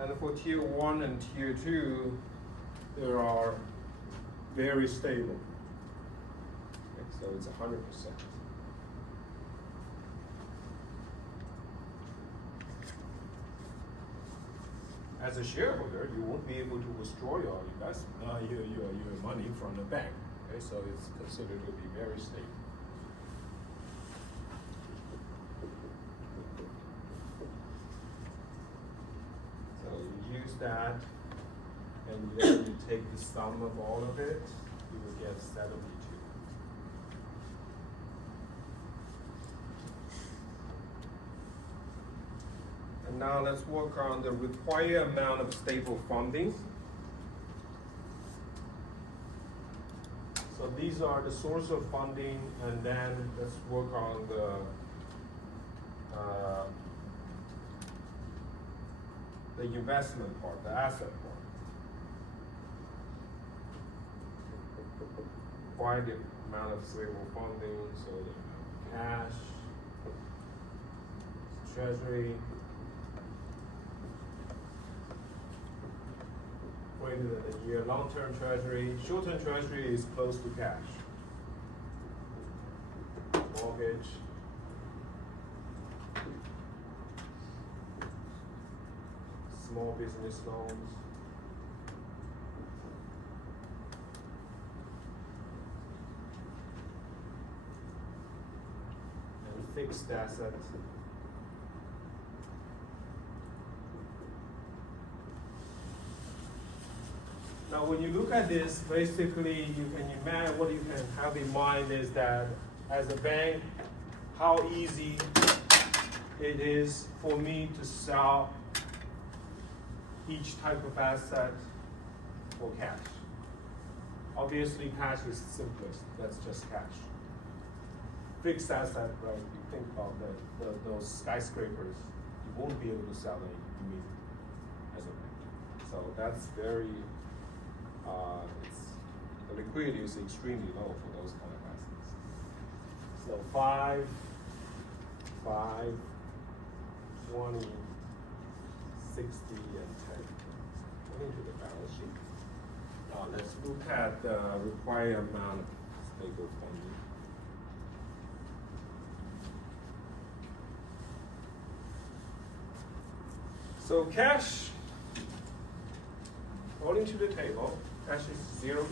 And for Tier 1 and Tier 2, there are very stable. Okay, so it's 100%. As a shareholder, you won't be able to withdraw your investment, your money from the bank. Okay, so it's considered to be very stable. So you use that, and then you take the sum of all of it, you will get 72. And now let's work on the required amount of stable funding. So these are the source of funding, and then let's work on the investment part, the asset part. Required amount of stable funding, so the cash, treasury, greater than a year, long-term treasury. Short-term treasury is close to cash. Mortgage. Small business loans. And fixed assets. Now, when you look at this, basically, you can imagine what you can have in mind is that as a bank, how easy it is for me to sell each type of asset for cash. Obviously, cash is simplest. That's just cash. Fixed asset, right? You think about those skyscrapers, you won't be able to sell it immediately as a bank. So that's very. The liquidity is extremely low for those kind of assets. So 5, 20, 60, and 10. Going to the balance sheet. Now let's look at the required amount of stable funding. So cash, according to the table, cash is 0%.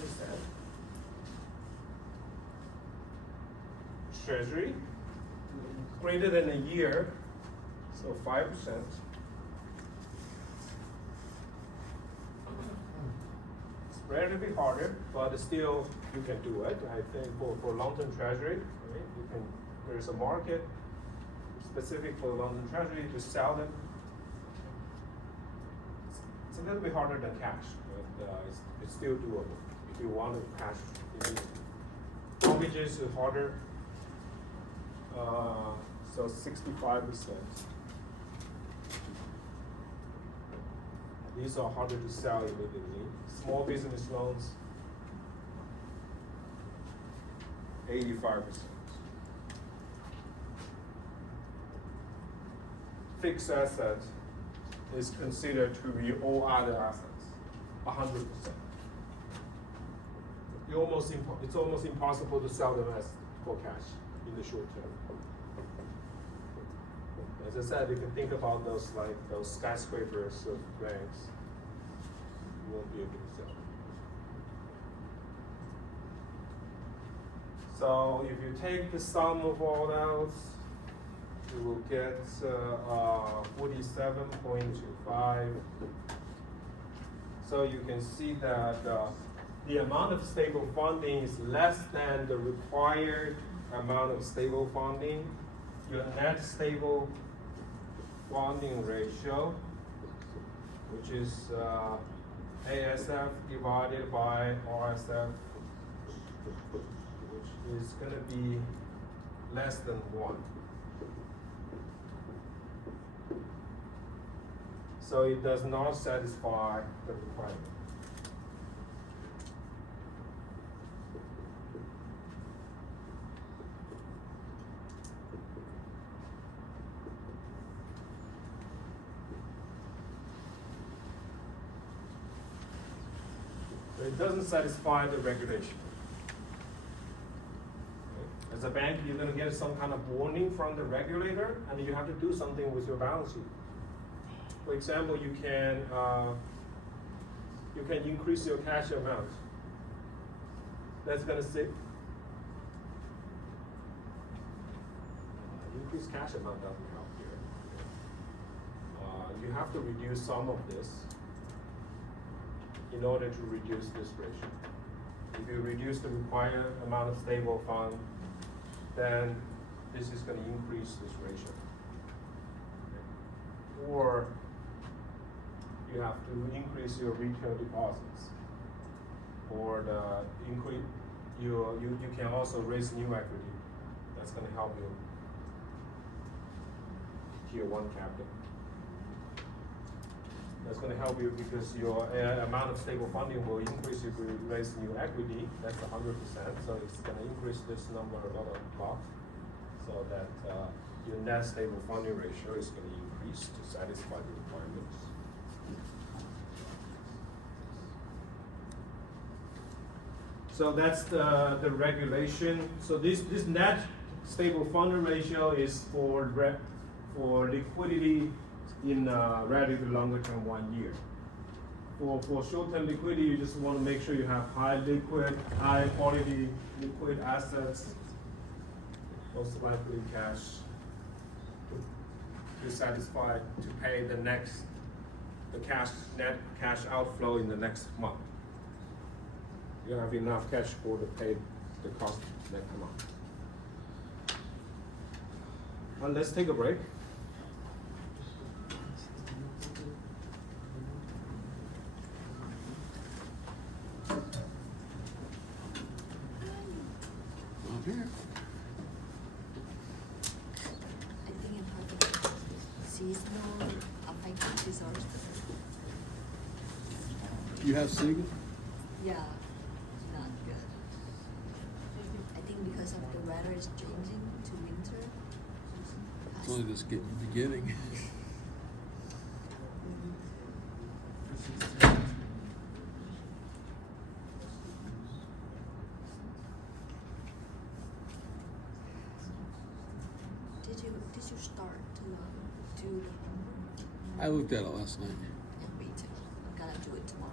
Treasury, greater than a year, so 5%. relatively harder, but still you can do it. I think for long-term treasury, right, you can. There's a market specific for long-term treasury to sell them. It's a little bit harder than cash, but it's still doable if you want to cash. Mortgages is harder. So 65%. These are harder to sell immediately. Small business loans, 85%. Fixed asset is considered to be all other assets, 100%. It's almost impossible to sell them as for cash in the short term. As I said, you can think about those skyscrapers of banks. You won't be able to sell. So if you take the sum of all those, you will get 47.25. So you can see that the amount of stable funding is less than the required amount of stable funding. Your net stable funding ratio, which is ASF divided by RSF, which is going to be less than 1. So it does not satisfy the requirement. It doesn't satisfy the regulation. Okay. As a bank, you're going to get some kind of warning from the regulator, and you have to do something with your balance sheet. For example, you can increase your cash amount. That's going to say increased cash amount doesn't help here. You have to reduce some of this in order to reduce this ratio. If you reduce the required amount of stable fund, then this is going to increase this ratio. Okay. Or you have to increase your retail deposits, or you can also raise new equity. That's going to help you Tier 1 capital. That's going to help you because your amount of stable funding will increase if you raise new equity. That's 100%. So it's going to increase this number a lot, so that your net stable funding ratio is going to increase to satisfy the requirements. So that's the regulation. So this net stable funding ratio is for liquidity in relatively longer term, 1 year. For short-term liquidity, you just want to make sure you have high quality liquid assets, most likely cash, to satisfy, to pay the net cash outflow in the next month. You have enough cash flow to pay the cost next month. And let's take a break. I think in part of seasonal affected disorders. You have SIGA? Yeah, not good. I think because of the weather is changing to winter. It's only this beginning. Did you start to do the homework? I looked at it last night. Yeah, me too. I'm gonna do it tomorrow.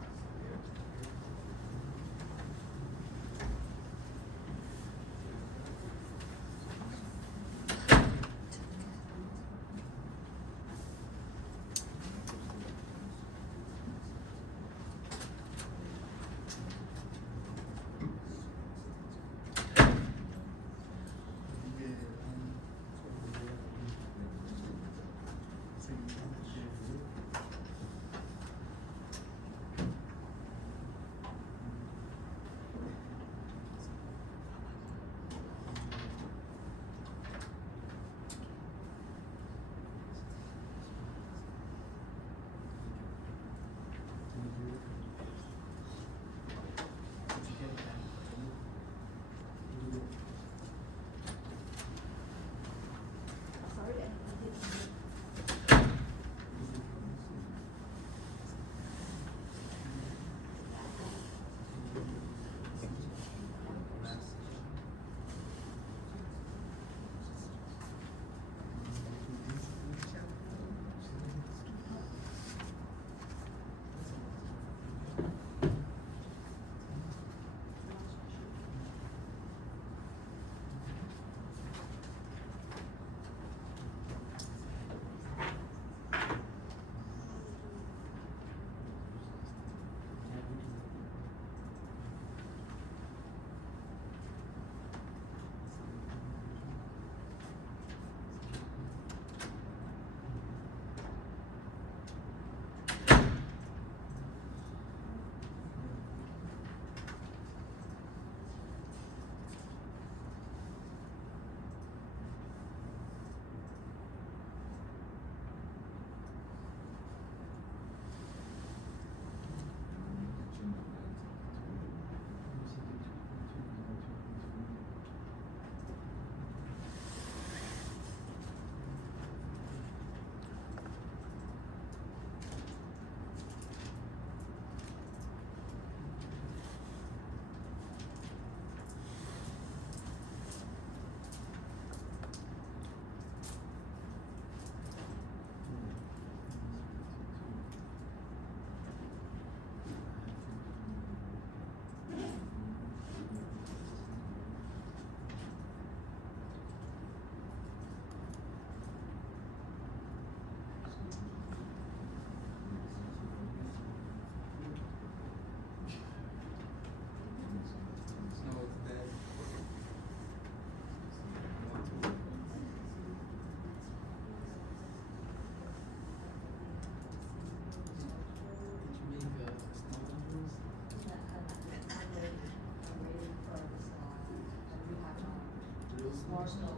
more snow.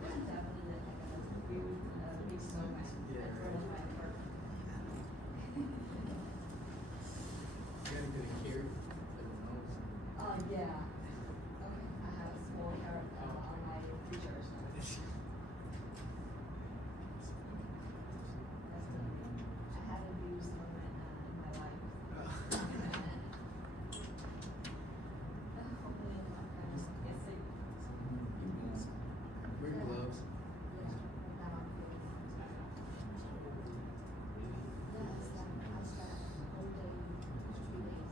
Definitely like a big snowman in front of my apartment. Yeah. Okay, I have a small hair on my features. That's good. I haven't used snowman in my life. Hopefully I'm not gonna get sick. Wear gloves. Yeah, now I'm feeling. Yeah, it's like I start whole day, 3 days.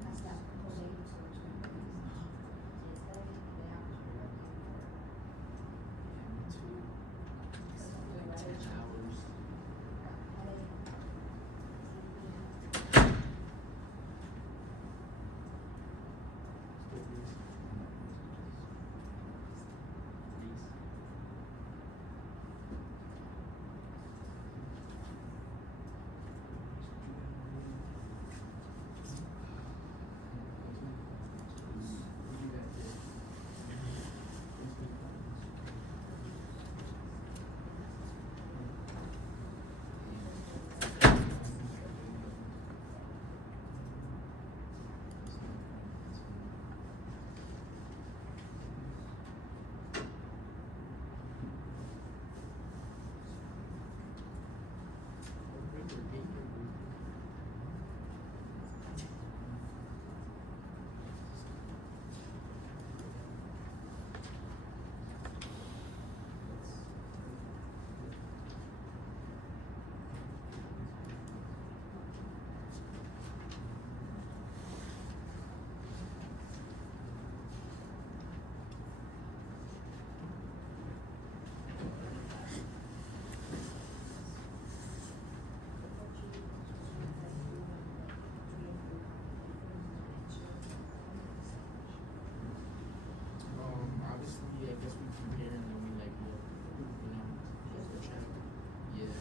I start whole day for 3 days. It's better than the day after working for. Because of the weather change. Hours. Headache. Obviously, I guess we compare and then we like look, just to check. Yeah.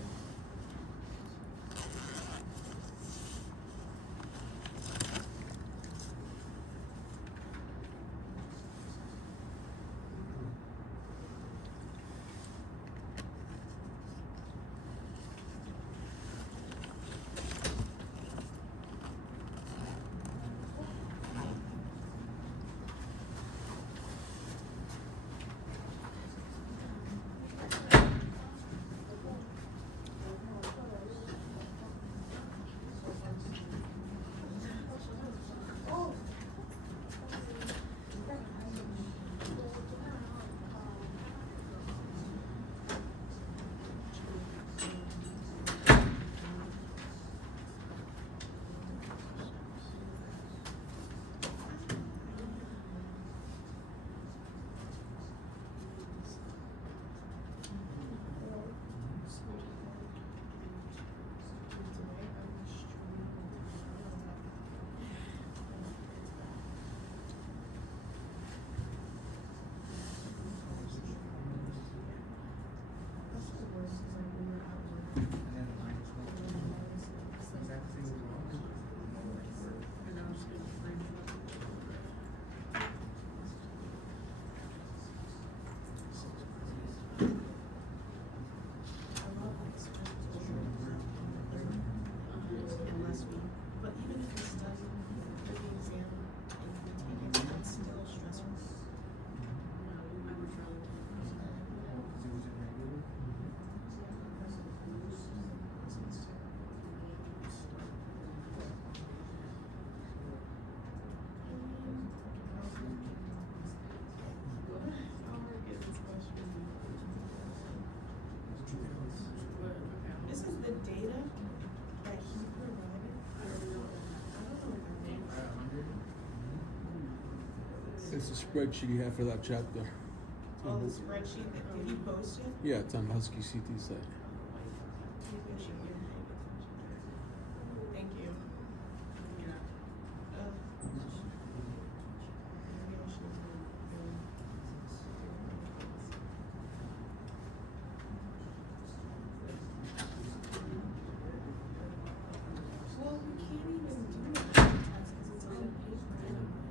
This is the data that he provided. I don't know. It's a spreadsheet you have for that chapter. Oh, the spreadsheet that, did he post it? Yeah, it's on Husky CT site. Maybe I should give him attention. Thank you. Maybe I should, well, we can't even do it because it's on paper anyway.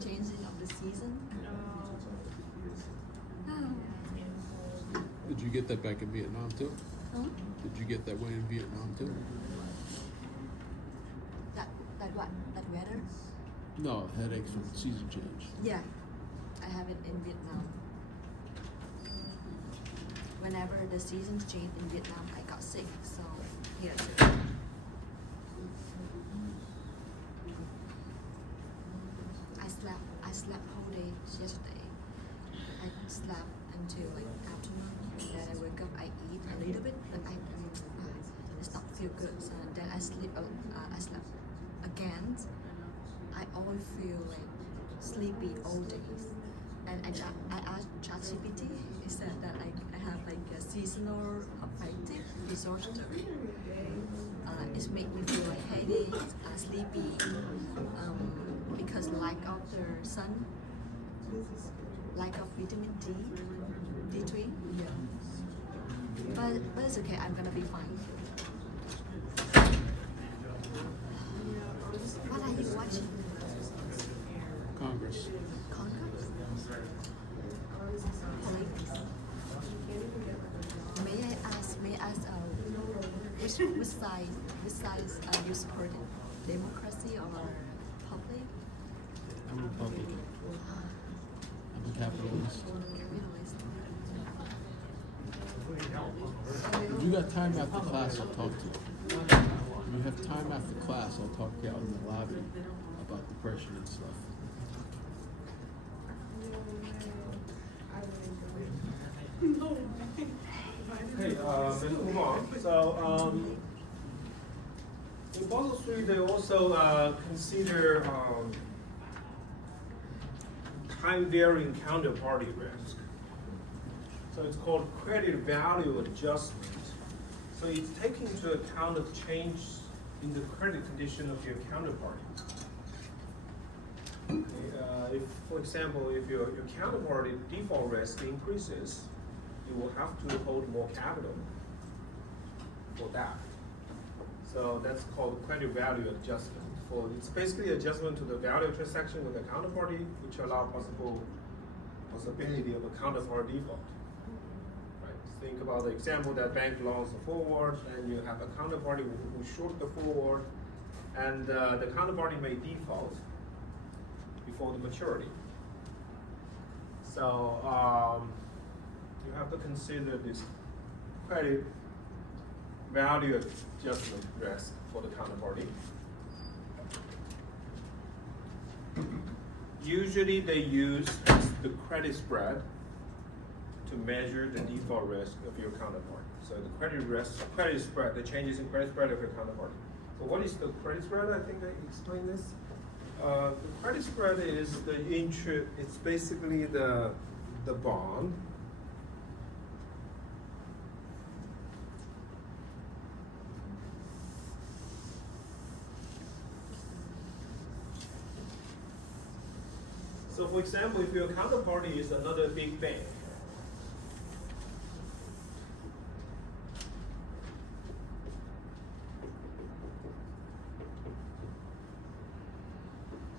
changing of the season. Did you get that back in Vietnam too? Huh? Did you get that way in Vietnam too? That what? That weather? No, headaches from season change. Yeah, I have it in Vietnam. Whenever the seasons change in Vietnam, I got sick. So here too. I slept whole day yesterday. I slept until like afternoon. Then I wake up, I eat a little bit, but it's not feel good. So then I slept again. I always feel like sleepy all days. And I asked ChatGPT. He said that I have like a seasonal affective disorder. It makes me feel like headache, sleepy, because lack of the sun, lack of vitamin D3. Yeah. But it's okay. I'm gonna be fine. What are you watching? Congress. Congress? Politics. May I ask which side you supported? Democracy or public? I'm a Republican. I'm a capitalist. Capitalist. If you got time after class, I'll talk to you. If you have time after class, I'll talk to you out in the lobby about depression and stuff. Okay, let's move on. So, in Basel III, they also consider time-varying counterparty risk. So it's called credit value adjustment. So it's taking into account of change in the credit condition of your counterparty. Okay, if, for example, if your counterparty default risk increases, you will have to hold more capital for that. So that's called credit value adjustment. It's basically adjustment to the value transaction with the counterparty, which allow possibility of a counterparty default. Right? Think about the example that bank loans the forward, and you have a counterparty who short the forward, and the counterparty may default before the maturity. So you have to consider this credit value adjustment risk for the counterparty. Usually they use the credit spread to measure the default risk of your counterparty. So the credit spread, the changes in credit spread of your counterparty. So what is the credit spread? I think I explained this. The credit spread is the interest. It's basically the bond. So for example, if your counterparty is another big bank,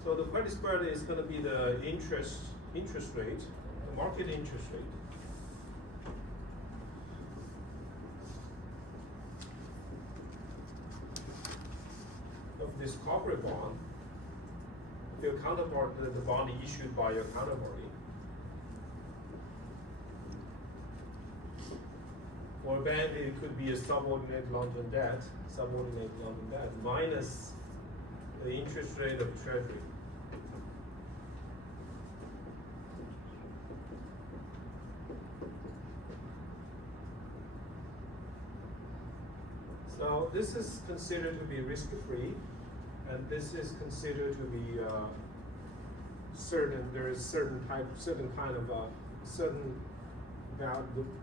so the credit spread is going to be the interest rate, the market interest rate. Of this corporate bond. Your counterpart, the bond issued by your counterparty. For a bank, it could be a subordinate London debt, minus the interest rate of treasury. So this is considered to be risk-free. And this is considered to be there is certain kind of certain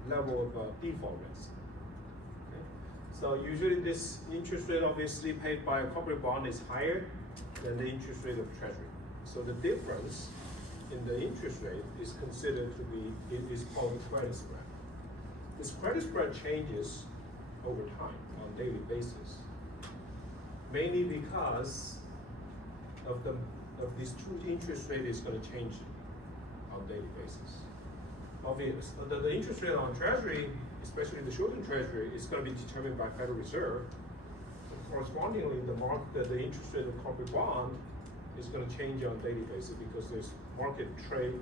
level of default risk. Okay? So usually this interest rate obviously paid by a corporate bond is higher than the interest rate of treasury. So the difference in the interest rate is considered to be, is called the credit spread. This credit spread changes over time on a daily basis. Mainly because of of these two interest rate is going to change on a daily basis. Obvious, the interest rate on Treasury, especially the short-term Treasury, is going to be determined by Federal Reserve. Correspondingly, the interest rate of corporate bond is going to change on a daily basis because there's market trade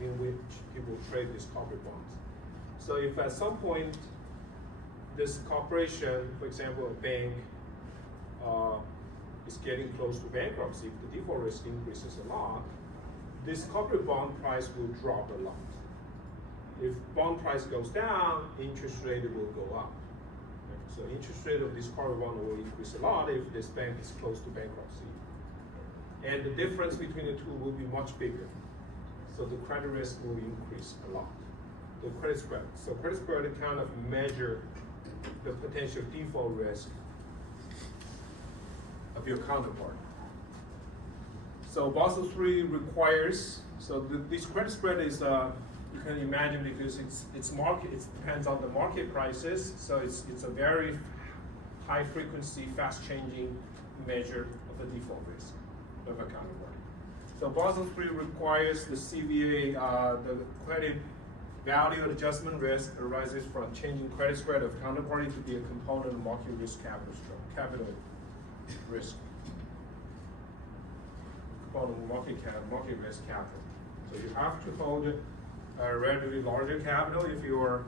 in which people trade these corporate bonds. So if at some point this corporation, for example, a bank, is getting close to bankruptcy, if the default risk increases a lot, this corporate bond price will drop a lot. If bond price goes down, interest rate will go up. So interest rate of this corporate bond will increase a lot if this bank is close to bankruptcy. And the difference between the two will be much bigger. So the credit risk will increase a lot. The credit spread. So credit spread kind of measure the potential default risk of your counterpart. So Basel III requires, this credit spread is, you can imagine because it's market, it depends on the market prices, so it's a very high frequency, fast changing measure of the default risk of a counterpart. So Basel III requires the CVA, the credit value adjustment risk arises from changing credit spread of counterparty to be a component of market risk capital risk. Component of market risk capital. So you have to hold a relatively larger capital if the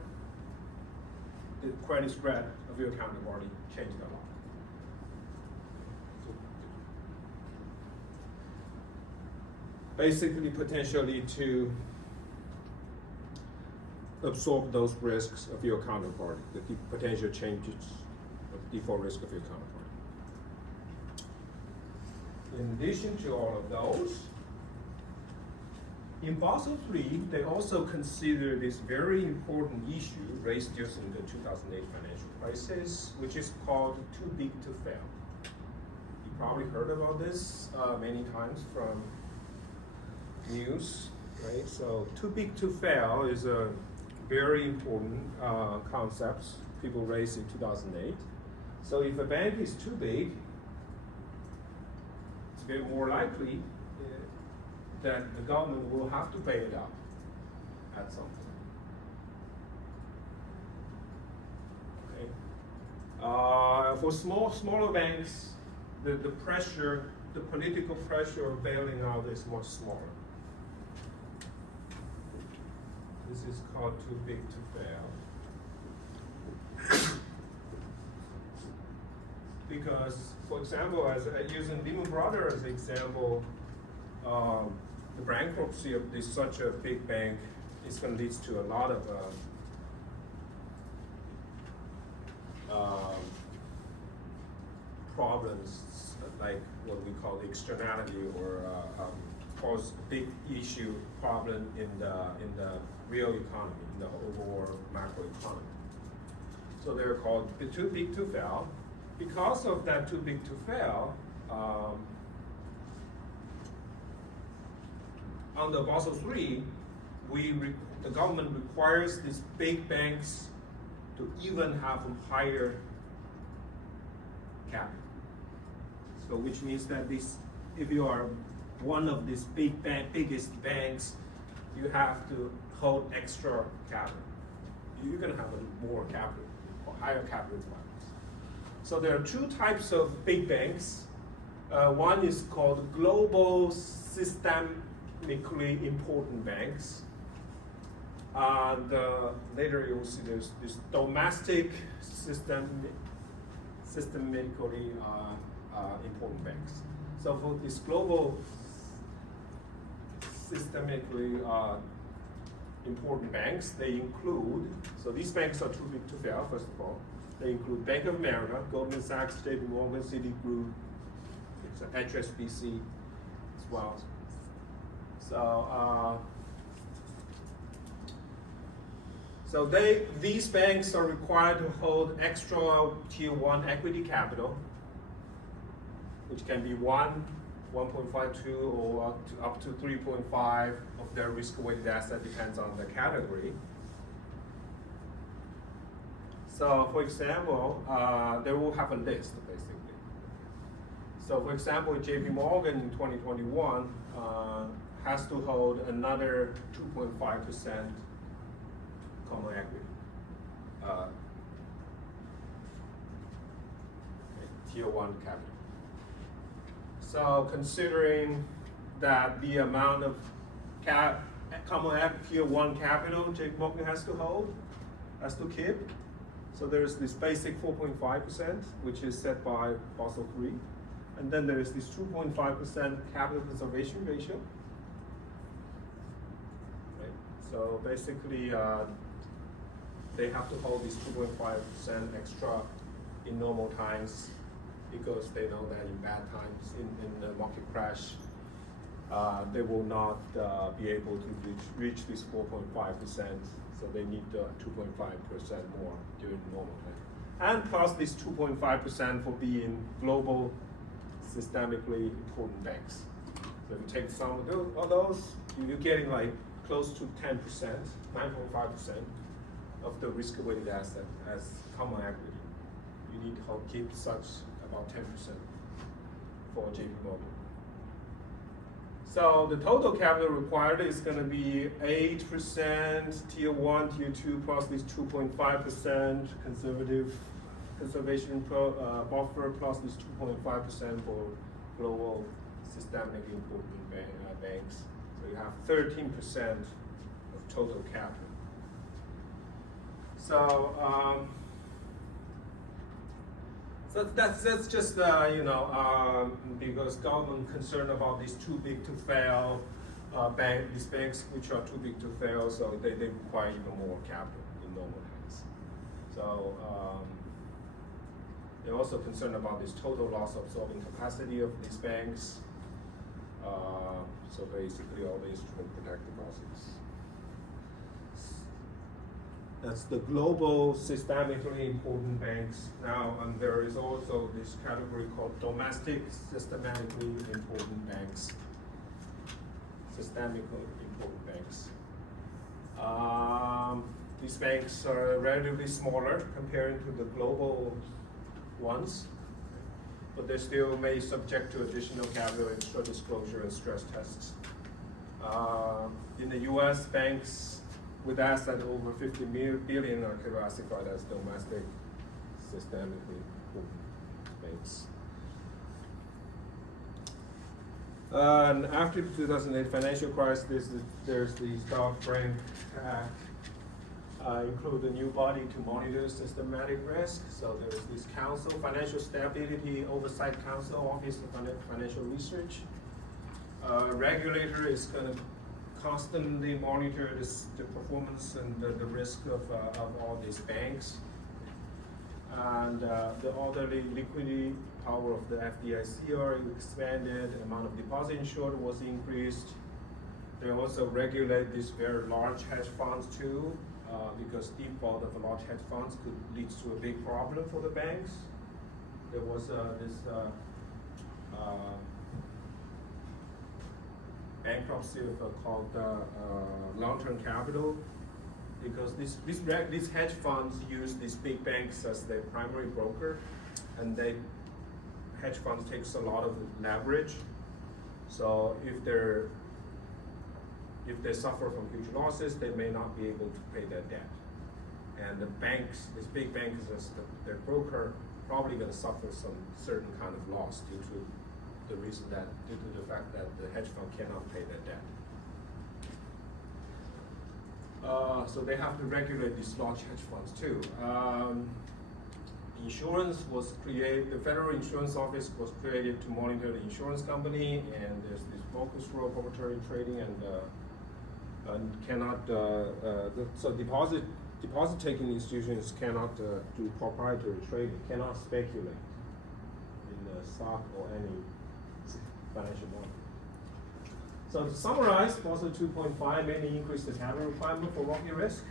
credit spread of your counterparty changed a lot. Basically, potentially to absorb those risks of your counterparty, the potential changes of default risk of your counterparty. In addition to all of those, in Basel III, they also consider this very important issue raised just in the 2008 financial crisis, which is called too big to fail. You probably heard about this many times from news, right? So too big to fail is a very important concept people raised in 2008. So if a bank is too big, it's very more likely that the government will have to pay it out at some point. Okay. For smaller banks, the pressure, the political pressure of bailing out is much smaller. This is called too big to fail. Because, for example, using Lehman Brothers as an example, the bankruptcy of such a big bank is going to lead to a lot of problems, like what we call the externality, or cause a big issue problem in the real economy, in the overall macro economy. So they're called too big to fail. Because of that too big to fail, under Basel III, the government requires these big banks to even have a higher capital. So which means that if you are one of these biggest banks, you have to hold extra capital. You're going to have more capital, or higher capital requirements. So there are two types of big banks. One is called global systemically important banks. And later you'll see there's this domestic systemically important banks. So for these global systemically important banks, they include, so these banks are too big to fail, first of all. They include Bank of America, Goldman Sachs, JP Morgan, Citigroup, it's HSBC as well. So these banks are required to hold extra tier 1 equity capital, which can be 1.52 or up to 3.5 of their risk-weighted asset, depends on the category. So for example, they will have a list basically. So for example, JP Morgan in 2021 has to hold another 2.5% common equity. Tier 1 capital. So considering that the amount of common equity Tier 1 capital JP Morgan has to hold, has to keep, so there's this basic 4.5%, which is set by Basel III. And then there is this 2.5% capital conservation ratio. Right? So basically, they have to hold this 2.5% extra in normal times because they know that in bad times, in the market crash, they will not be able to reach this 4.5%. So they need 2.5% more during normal time. And plus this 2.5% for being global systemically important banks. So if you take some of those, you're getting like close to 10%, 9.5% of the risk-weighted asset as common equity. You need to keep such about 10% for JP Morgan. So the total capital required is going to be 8% Tier 1, Tier 2 plus this 2.5% conservation buffer plus this 2.5% for global systemically important banks. So you have 13% of total capital. So so that's just because government concerned about these too big to fail these banks which are too big to fail, so they require even more capital in normal times. So they're also concerned about this total loss absorbing capacity of these banks. So basically always to protect deposits. That's the global systemically important banks. Now, and there is also this category called domestic systemically important banks. Systemically important banks. These banks are relatively smaller compared to the global ones, but they still may subject to additional capital, extra disclosure, and stress tests. In the US, banks with assets over 50 billion are classified as domestic systemically important banks. And after the 2008 financial crisis, there's the Dodd-Frank Act, include a new body to monitor systematic risk. So there's this council, Financial Stability Oversight Council, Office of Financial Research. Regulator is going to constantly monitor the performance and the risk of all these banks. And the orderly liquidity power of the FDIC are expanded, the amount of deposit insured was increased. They also regulate these very large hedge funds too, because default of large hedge funds could lead to a big problem for the banks. There was this bankruptcy called long-term capital, because these hedge funds use these big banks as their primary broker, and hedge funds takes a lot of leverage. So if they suffer from huge losses, they may not be able to pay their debt. And the banks, these big banks as their broker, probably going to suffer some certain kind of loss due to the fact that the hedge fund cannot pay their debt. So they have to regulate these large hedge funds too. Insurance was created, the Federal Insurance Office was created to monitor the insurance company, and there's this focus for proprietary trading and cannot, so deposit taking institutions cannot do proprietary trading, cannot speculate in the stock or any financial market. So to summarize, Basel 2.5 mainly increased the capital requirement for market risk.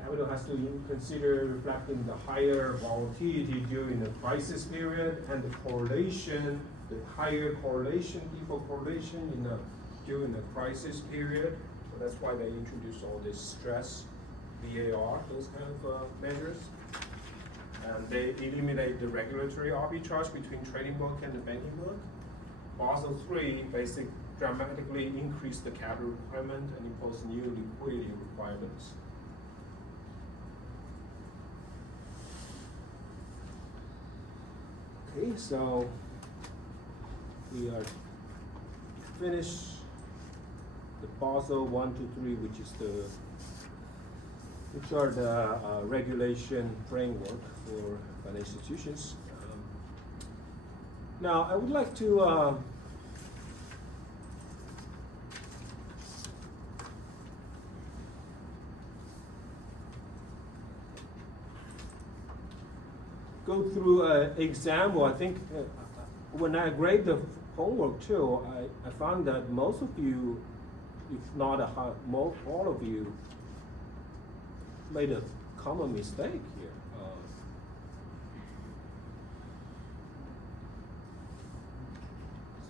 Capital has to consider reflecting the higher volatility during the crisis period and the correlation, the higher correlation, default correlation during the crisis period. So that's why they introduced all this stress, VAR, those kind of measures. and they eliminate the regulatory arbitrage between trading book and the banking book. Basel III basically dramatically increased the capital requirement and imposed new liquidity requirements. Okay, so we are finished the Basel 1, 2, 3, which are the regulation framework for financial institutions. Now, I would like to go through an example. I think when I grade the homework too, I found that most of you, if not all of you, made a common mistake here.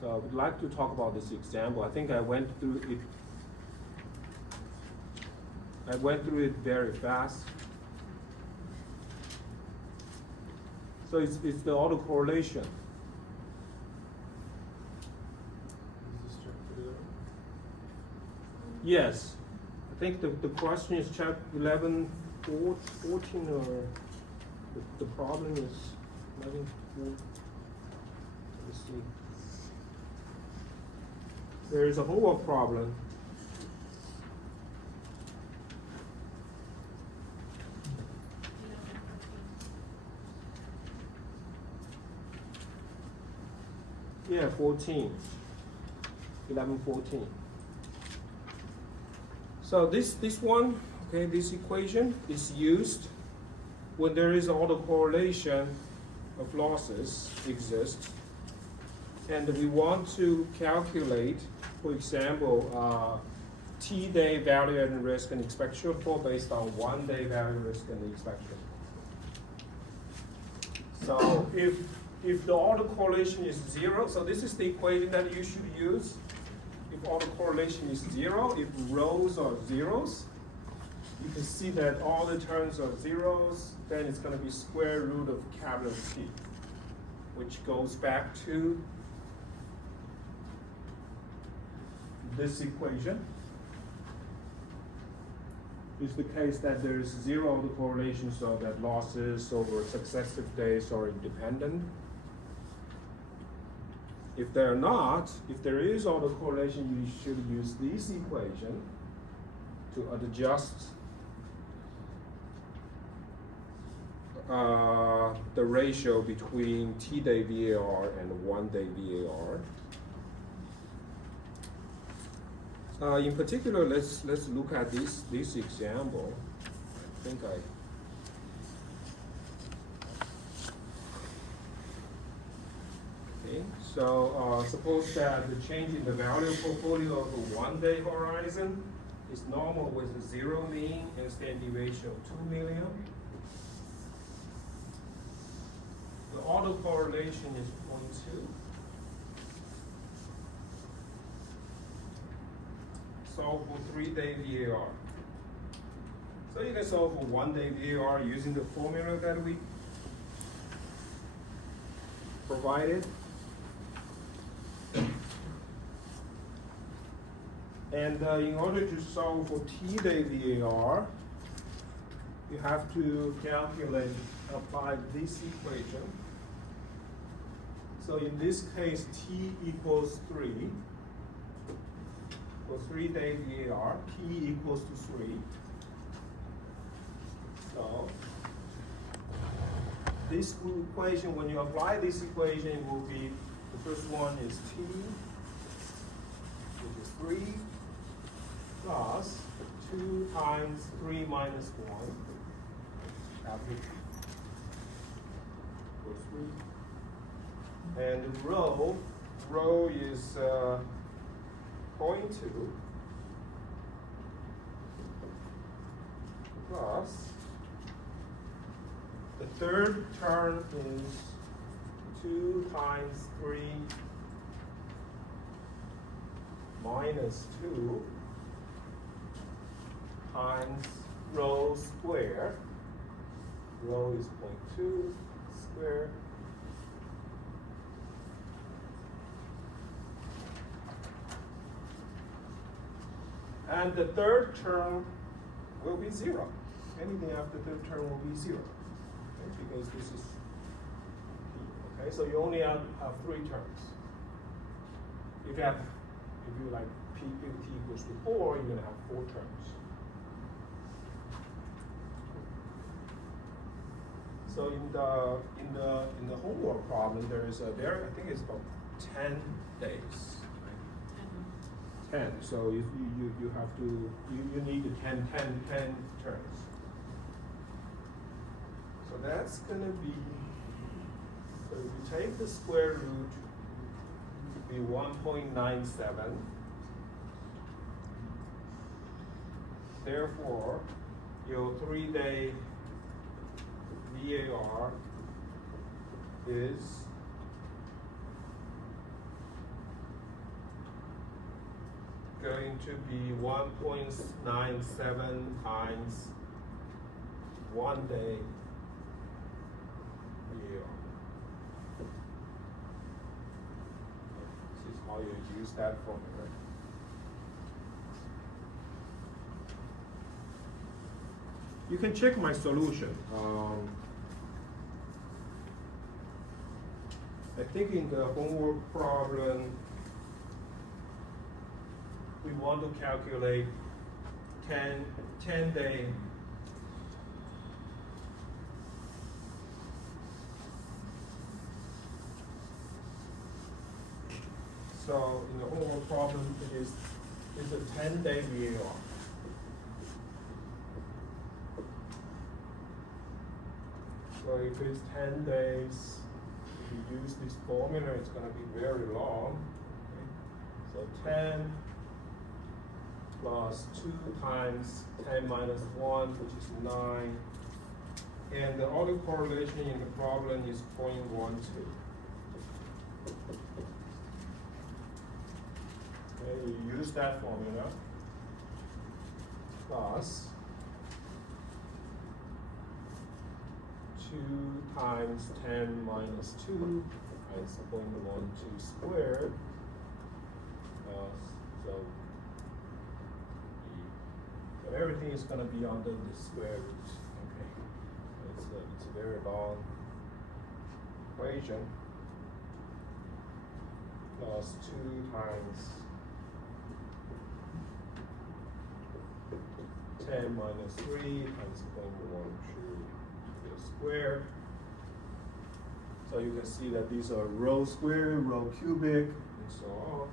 So I would like to talk about this example. I think I went through it. Very fast. So it's the autocorrelation. Yes, I think the question is chapter 11, 14, or the problem is 11, 14. Let's see. There is a homework problem. Yeah, 14. 11, 14. So this one, okay, this equation is used when there is autocorrelation of losses exists, and we want to calculate, for example, T-day value and risk and expected shortfall based on 1-day value risk and expected shortfall. So if the autocorrelation is 0, so this is the equation that you should use. If autocorrelation is 0, if rows are zeros, you can see that all the terms are zeros, then it's going to be square root of capital T, which goes back to this equation. It's the case that there is 0 autocorrelation, so that losses over successive days are independent. If they're not, if there is autocorrelation, you should use this equation to adjust the ratio between T-day VAR and 1-day VAR. In particular, let's look at this example. I think Okay, so suppose that the change in the value portfolio of a 1-day horizon is normal with a 0 mean and standard deviation of 2 million. The autocorrelation is 0.2. Solve for 3-day VAR. So you can solve for 1-day VAR using the formula that we provided. And in order to solve for T-day VAR, you have to apply this equation. So in this case, T equals 3. For 3-day VAR, T equals to 3. So this equation, when you apply this equation, it will be, the first one is T, which is 3, plus 2 times 3 minus 1, equals 3. And the row is 0.2 plus the third term is 2 times 3 minus 2 times rho square Rho is 0.2 squared. And the third term will be 0. Anything after the third term will be 0. Okay, because this is p. Okay, so you only have 3 terms. If you like p equals to 4, you're gonna have 4 terms. So in the homework problem, there is I think it's about 10 days. 10. So you have to you need the 10 terms. So that's gonna be, so if you take the square root, it will be 1.97. Therefore, your 3-day VAR is going to be 1.97 times 1 day VAR. This is how you use that formula. You can check my solution. I think in the homework problem, we want to calculate 10-day So in the homework problem, it's a 10-day VAR. So if it's 10 days, if you use this formula, it's going to be very long. Okay? So 10 plus 2 times 10 minus 1, which is 9. And the autocorrelation in the problem is 0.12. Okay, you use that formula plus 2 times 10 minus 2 times 0.12 squared. So everything is going to be under the square root. Okay, it's a very long equation. Plus 2 times 10 minus 3 times 0.12 squared. So you can see that these are rho squared, rho cubic, and so on.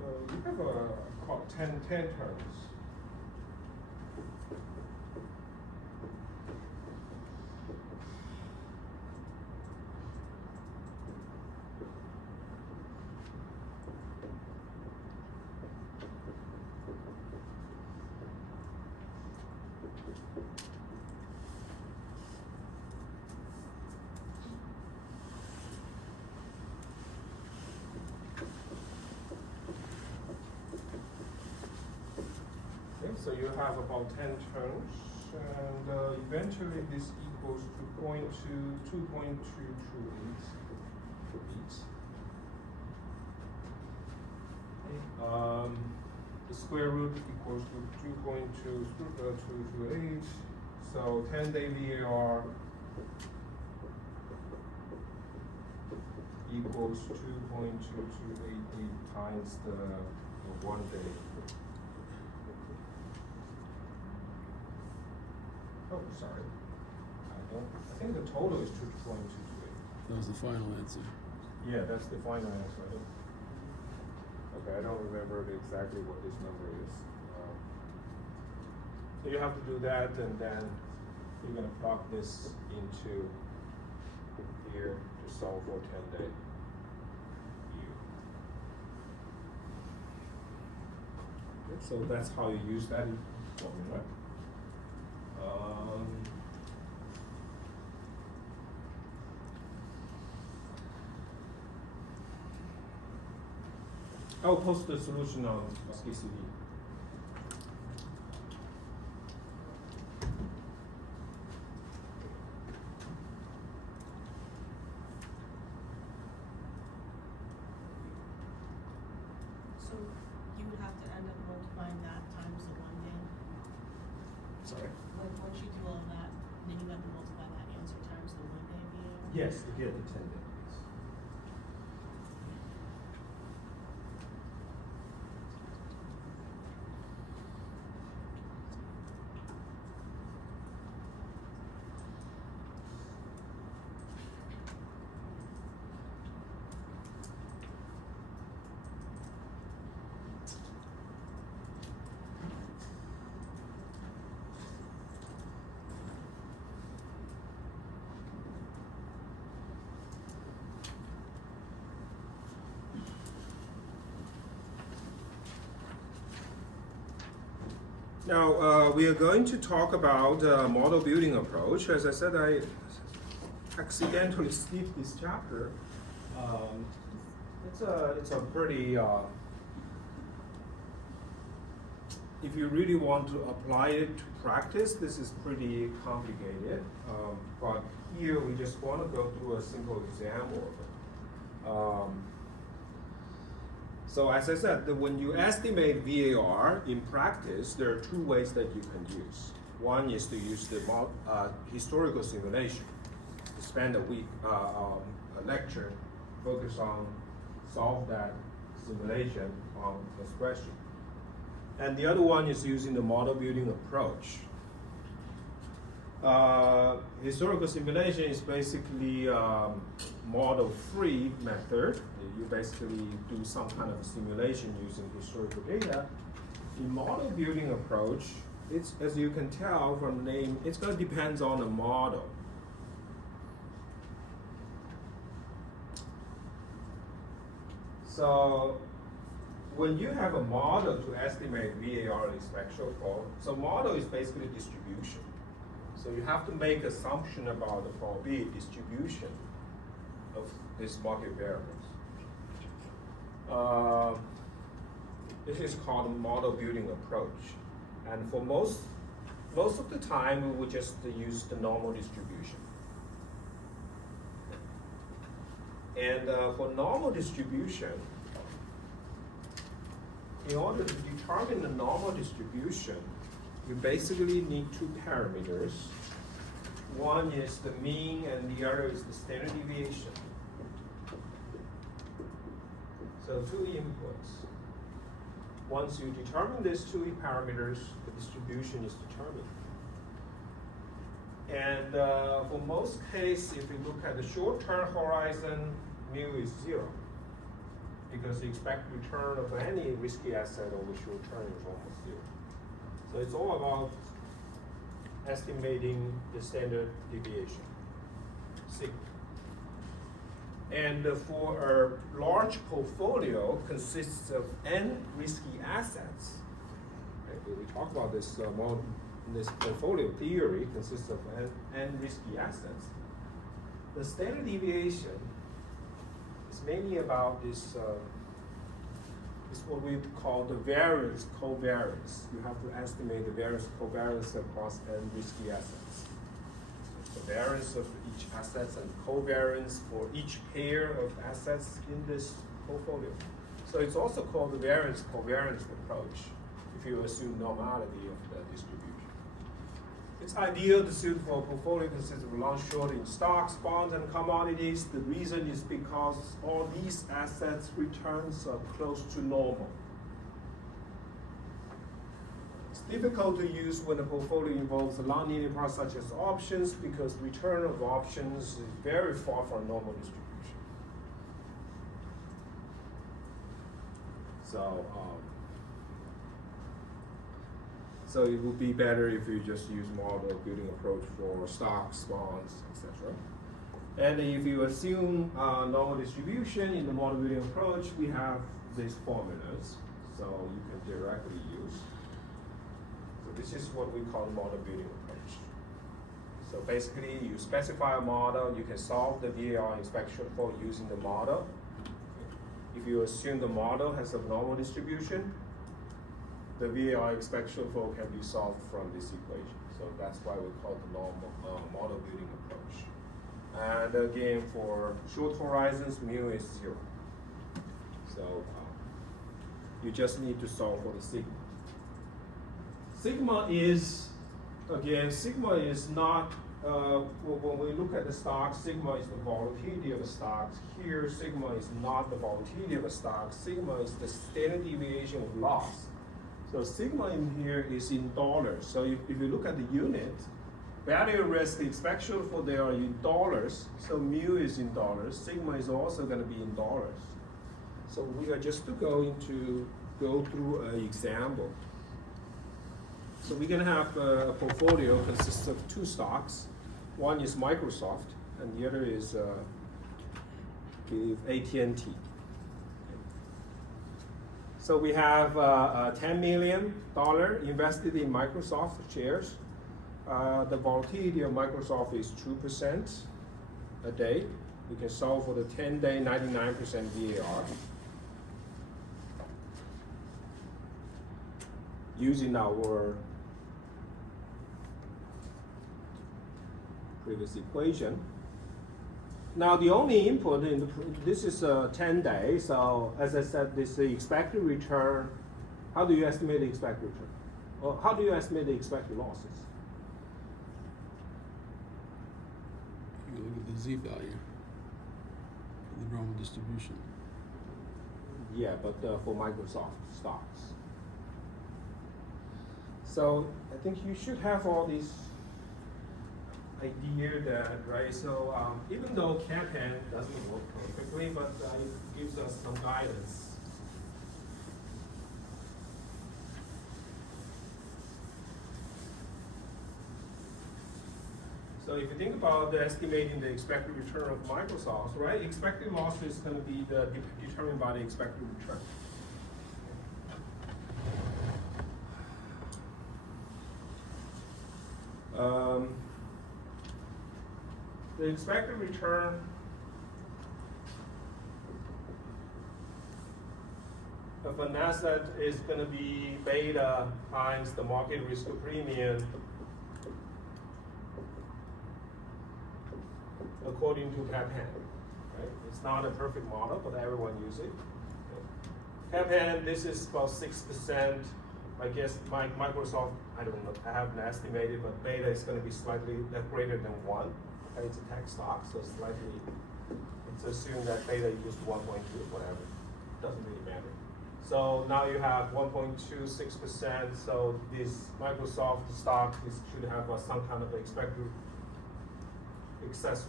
So you have 10 terms. So you have about 10 terms, and eventually this equals to 2.2228 each. The square root equals to 2.2228. So 10-day VAR equals 2.2288 times the 1 day. Oh, sorry. I think the total is 2.228. That was the final answer. Yeah, that's the final answer. Okay, I don't remember exactly what this number is. So you have to do that, and then You're gonna plug this into here to solve for 10-day view. So that's how you use that formula. I'll post the solution on SKCD. So you would have to end up multiplying that times the 1 day? Sorry? Like, once you do all that, then you have to multiply that answer times the 1 day VAR? Yes, to get the 10 days. Now, we are going to talk about model building approach. As I said, I accidentally skipped this chapter. It's a pretty, if you really want to apply it to practice, this is pretty complicated. But here we just want to go through a simple example of it. So as I said, when you estimate VAR in practice, there are two ways that you can use. One is to use the historical simulation. To spend a week, a lecture, focus on solve that simulation on a spreadsheet. And the other one is using the model building approach. Historical simulation is basically model-free method. You basically do some kind of simulation using historical data. In model building approach, it's, as you can tell from the name, it's going to depend on the model. So when you have a model to estimate VAR in spectral form, so model is basically distribution. So you have to make assumption about the probability distribution of these market variables. This is called a model building approach. And for most of the time, we would just use the normal distribution. And for normal distribution, in order to determine the normal distribution, you basically need two parameters. One is the mean and the other is the standard deviation. So two inputs. Once you determine these two parameters, the distribution is determined. And for most cases, if you look at the short-term horizon, mu is 0. Because the expected return of any risky asset over short term is almost 0. So it's all about estimating the standard deviation, sigma. And for a large portfolio consists of n risky assets. Right? We talk about this this portfolio theory consists of n risky assets. The standard deviation is mainly about this. Is what we call the variance covariance. You have to estimate the variance covariance across n risky assets. So the variance of each assets and covariance for each pair of assets in this portfolio. So it's also called the variance covariance approach if you assume normality of the distribution. It's ideal to suit for a portfolio consists of long short in stocks, bonds, and commodities. The reason is because all these assets' returns are close to normal. It's difficult to use when a portfolio involves a non-linear part such as options because return of options is very far from normal distribution. So it would be better if you just use model building approach for stocks, bonds, etc. And if you assume normal distribution in the model building approach, we have these formulas, so you can directly use. So this is what we call model building approach. So basically, you specify a model, you can solve the VAR inspection flow using the model. If you assume the model has a normal distribution, the VAR inspection flow can be solved from this equation. So that's why we call it the normal model building approach. And again, for short horizons, mu is 0. So you just need to solve for the sigma. Sigma is, again, sigma is not, when we look at the stock, sigma is the volatility of the stocks. Here, sigma is not the volatility of the stock. Sigma is the standard deviation of loss. So sigma in here is in dollars. So if you look at the unit, value risk, the inspection for they are in dollars. So mu is in dollars. Sigma is also going to be in dollars. So we are just going to go through an example. So we're going to have a portfolio consists of 2 stocks. One is Microsoft, and the other is AT&T. So we have $10 million invested in Microsoft shares. The volatility of Microsoft is 2% a day. We can solve for the 10-day 99% VAR using our previous equation. Now the only input in this is 10 days. So as I said, this is the expected return. How do you estimate the expected return? Well, how do you estimate the expected losses? You look at the Z value, the normal distribution. Yeah, but for Microsoft stocks. So I think you should have all these idea that, right? So even though Kappan doesn't work perfectly, but it gives us some guidance. So if you think about the estimating the expected return of Microsoft, right? Expected loss is going to be determined by the expected return. The expected return of an asset is going to be beta times the market risk premium according to Kappan. Right? It's not a perfect model, but everyone uses it. Kappan, this is about 6%. I guess Microsoft, I don't know, I haven't estimated, but beta is going to be slightly greater than 1. Okay, it's a tech stock, so slightly, it's assumed that beta equals 1.2, whatever. Doesn't really matter. So now you have 1.26%, so this Microsoft stock should have some kind of expected excess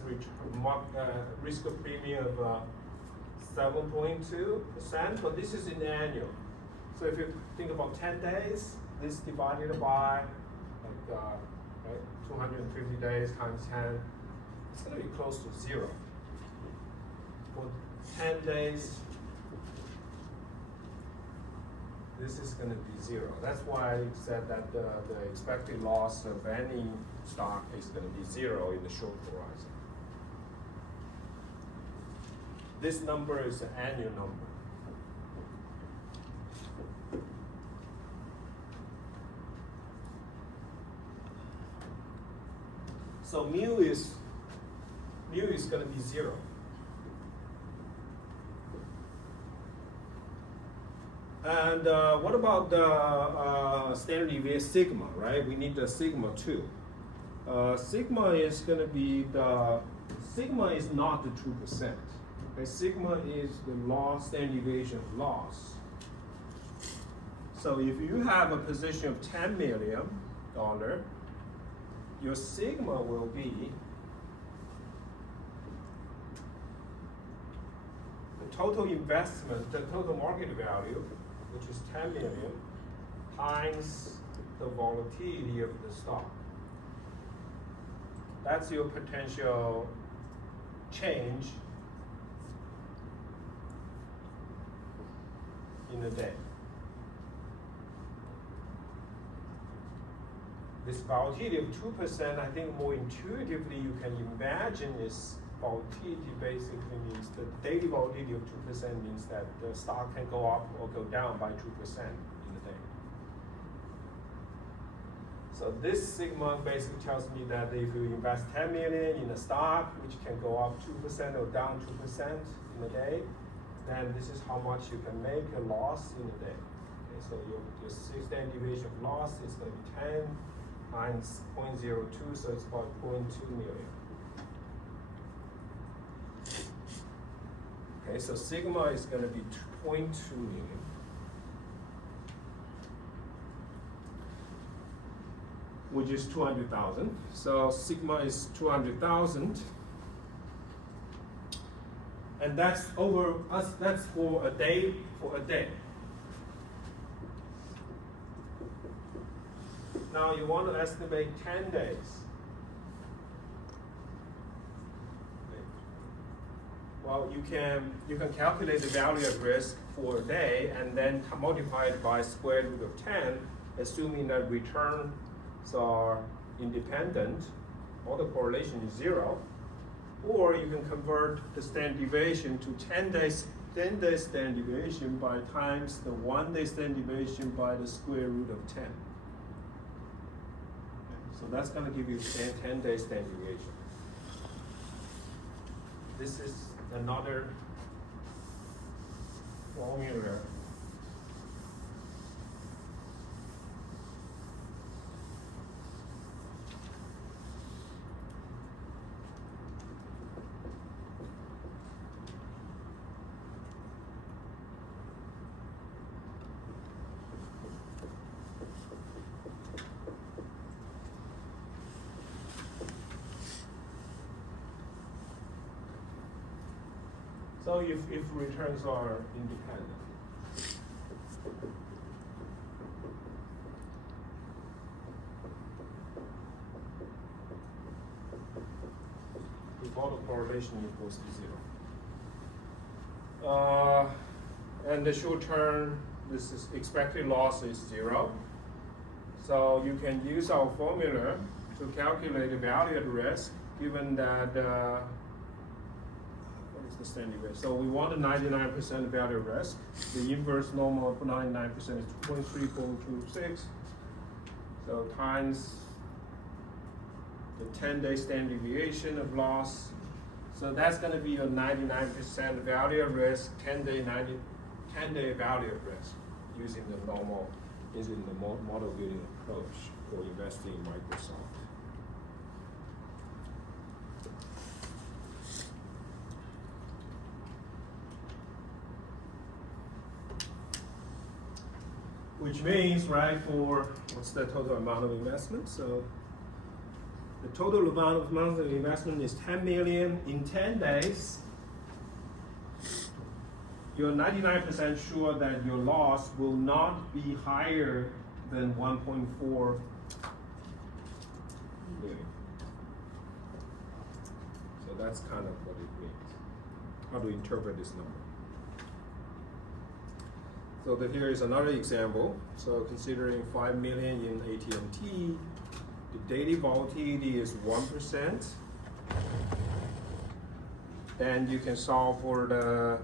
risk of premium of 7.2%, but this is in annual. So if you think about 10 days, this divided by like, right, 250 days times 10, it's going to be close to 0. For 10 days, this is going to be 0. That's why I said that the expected loss of any stock is going to be 0 in the short horizon. This number is an annual number. So mu is going to be 0. And what about the standard deviation sigma, right? We need the sigma too. Sigma is going to be sigma is not the 2%. Okay? Sigma is the loss, standard deviation of loss. So if you have a position of $10 million, your sigma will be the total investment, the total market value, which is 10 million, times the volatility of the stock. That's your potential change in a day. This volatility of 2%, I think more intuitively you can imagine is volatility basically means the daily volatility of 2% means that the stock can go up or go down by 2% in a day. So this sigma basically tells me that if you invest 10 million in a stock, which can go up 2% or down 2% in a day, then this is how much you can make a loss in a day. Okay, so your standard deviation of loss is going to be 10 times 0.02, so it's about 0.2 million. Okay, so sigma is going to be 0.2 million. Which is 200,000. So sigma is 200,000. And that's over us, that's for a day, Now you want to estimate 10 days. Okay. Well, you can calculate the value at risk for a day and then multiply it by square root of 10, assuming that returns are independent, or the correlation is 0. Or you can convert the standard deviation to 10 days standard deviation by times the 1 day standard deviation by the square root of 10. So that's going to give you 10 days standard deviation. This is another formula. So if returns are independent. If autocorrelation equals to 0. And the short term, this is expected loss is 0. So you can use our formula to calculate the value at risk, given that the standard deviation. So we want a 99% value at risk. The inverse normal of 99% is 2.3426. So times the 10-day standard deviation of loss. So that's going to be a 99% value at risk, 10-day value at risk, using the model building approach for investing in Microsoft. Which means, right, for what's the total amount of investment? So the total amount of investment is 10 million in 10 days. You're 99% sure that your loss will not be higher than 1.4 million. So that's kind of what it means. How to interpret this number. So here is another example. So considering 5 million in AT&T, the daily volatility is 1%. Then you can solve for the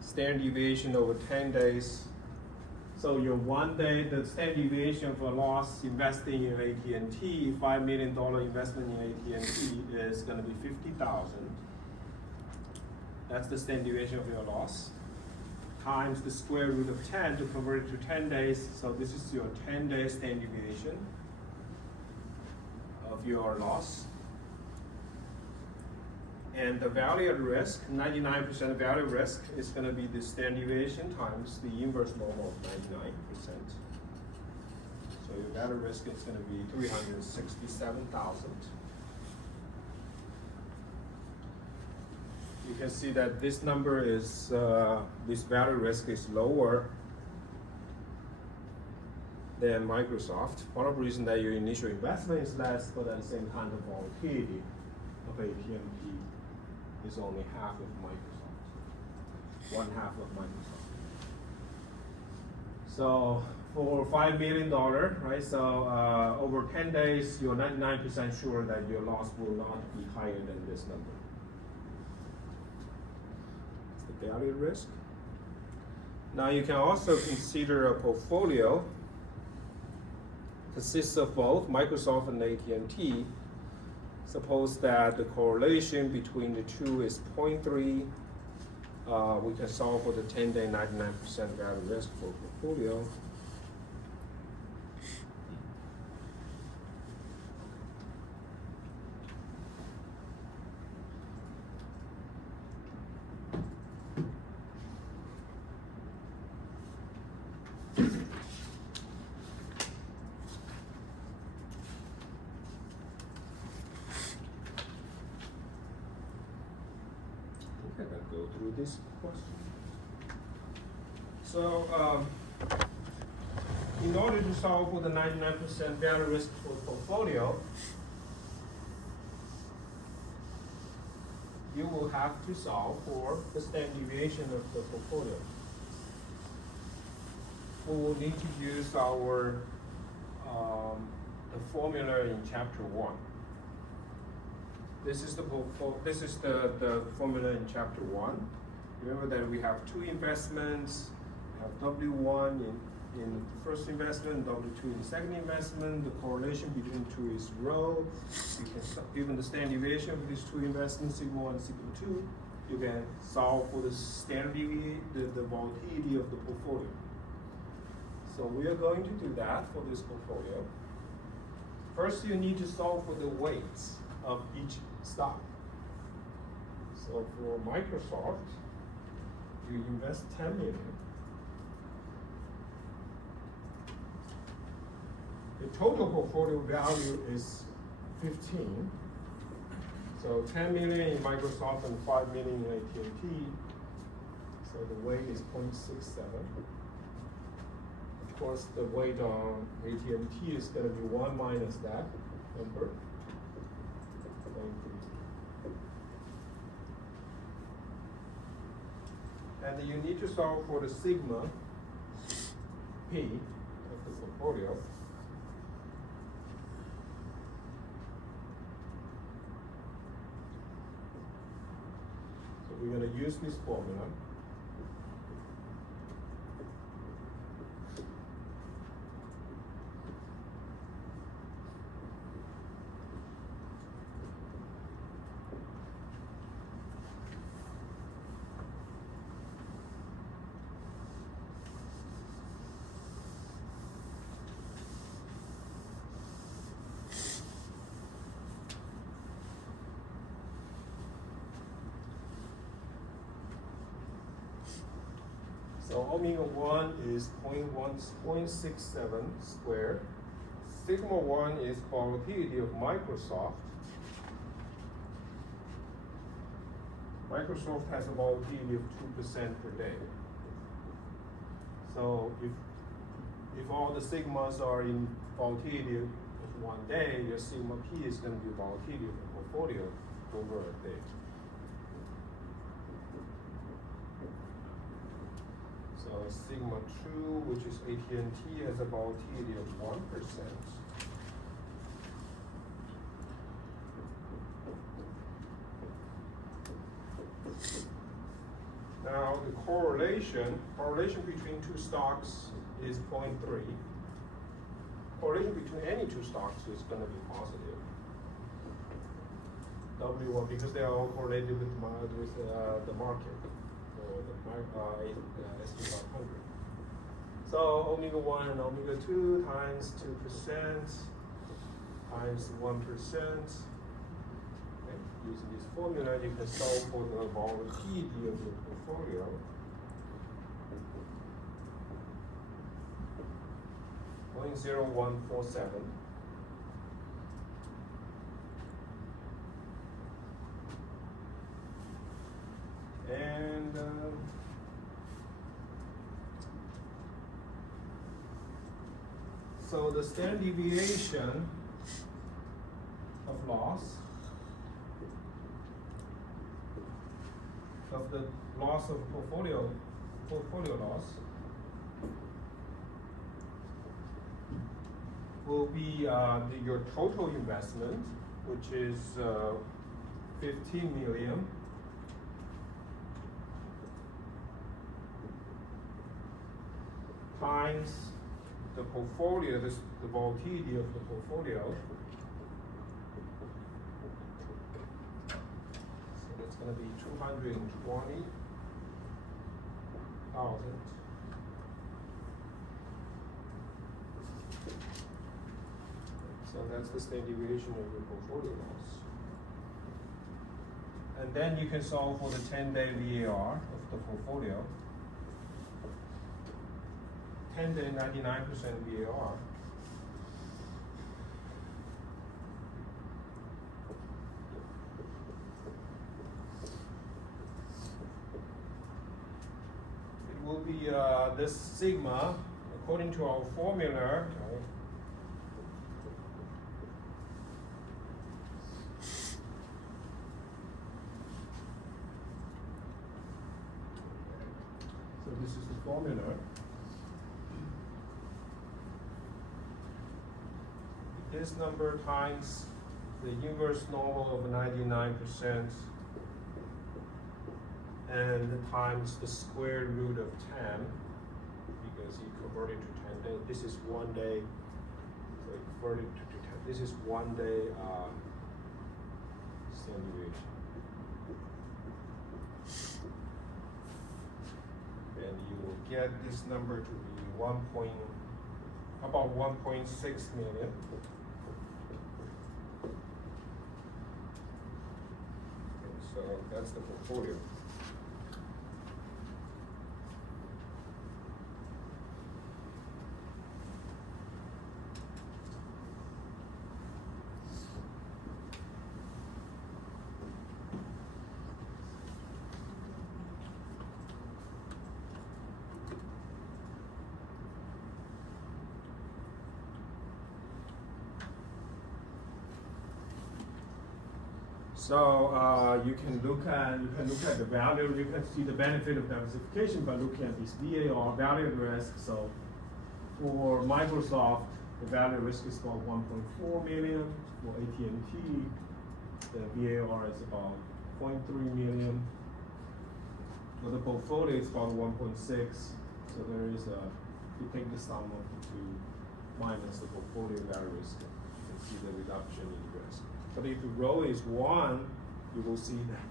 standard deviation over 10 days. So your 1 day, the standard deviation for loss investing in AT&T, $5 million investment in AT&T is going to be 50,000. That's the standard deviation of your loss, times the square root of 10 to convert it to 10 days. So this is your 10-day standard deviation of your loss. And the value at risk, 99% value at risk, is going to be the standard deviation times the inverse normal of 99%. So your value at risk is going to be 367,000. You can see that this number is, this value risk is lower than Microsoft. One of the reasons that your initial investment is less, but at the same time the volatility of AT&T is only half of Microsoft, one half of Microsoft. So for $5 million, right? So over 10 days, you're 99% sure that your loss will not be higher than this number. It's the value risk. Now you can also consider a portfolio consists of both Microsoft and AT&T. Suppose that the correlation between the two is 0.3. We can solve for the 10-day 99% value risk for portfolio. I'm gonna go through this question. So, in order to solve for the 99% value risk for portfolio, you will have to solve for the standard deviation of the portfolio. We will need to use our the formula in chapter 1. This is the formula in chapter 1. Remember that we have two investments. We have W1 in the first investment, W2 in the second investment. The correlation between two is rho. You can given the standard deviation of these two investments, sigma 1 and sigma 2, you can solve for the standard deviation, the volatility of the portfolio. So we are going to do that for this portfolio. First, you need to solve for the weights of each stock. So for Microsoft, you invest 10 million. The total portfolio value is 15. So 10 million in Microsoft and 5 million in AT&T. So the weight is 0.67. Of course, the weight on AT&T is going to be 1 minus that number. 0.3. And you need to solve for the sigma P of the portfolio. So we're going to use this formula. So omega 1 is 0.67 squared. Sigma 1 is volatility of Microsoft. Microsoft has a volatility of 2% per day. So if all the sigmas are in volatility of 1 day, your sigma P is going to be volatility of the portfolio over a day. So sigma 2, which is AT&T, has a volatility of 1%. Now the correlation between two stocks is 0.3. Correlation between any two stocks is going to be positive. W1, because they are all correlated with the market. S&P 500. So omega 1 and omega 2 times 2% times 1%. Okay. Using this formula, you can solve for the volatility of your portfolio. .0147. And So the standard deviation of loss of the loss of portfolio loss will be your total investment, which is 15 million. Times the portfolio, the volatility of the portfolio. So that's going to be 220,000. So that's the standard deviation of your portfolio loss. And then you can solve for the 10-day VAR of the portfolio. 10-day 99% VAR. It will be this sigma, according to our formula. So this is the formula. This number times the inverse normal of 99% and times the square root of 10, because you convert it to 10 days. This is 1 day, so you convert it to 10. This is 1 day standard deviation. And you will get this number to be about 1.6 million. So that's the portfolio. So you can look at the value. You can see the benefit of diversification by looking at this VAR, value at risk. So for Microsoft, the value at risk is about 1.4 million. For AT&T, the VAR is about 0.3 million. For the portfolio, it's about 1.6. So there is you take the sum of the two minus the portfolio value risk, you can see the reduction in risk. But if the rho is 1, you will see that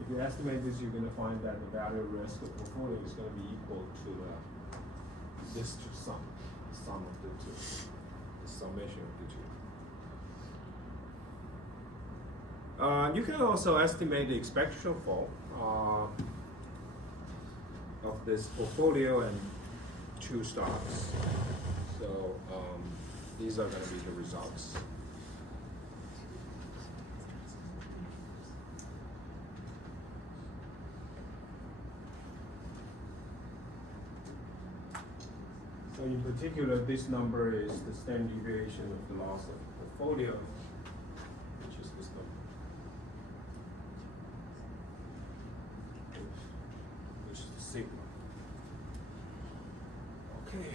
if you estimate this, you're going to find that the value of risk of portfolio is going to be equal to this sum, the sum of the two, the summation of the two. You can also estimate the expected shortfall of this portfolio and 2 stocks. So these are going to be the results. So in particular, this number is the standard deviation of the loss of the portfolio, which is this number, which is the sigma. Okay,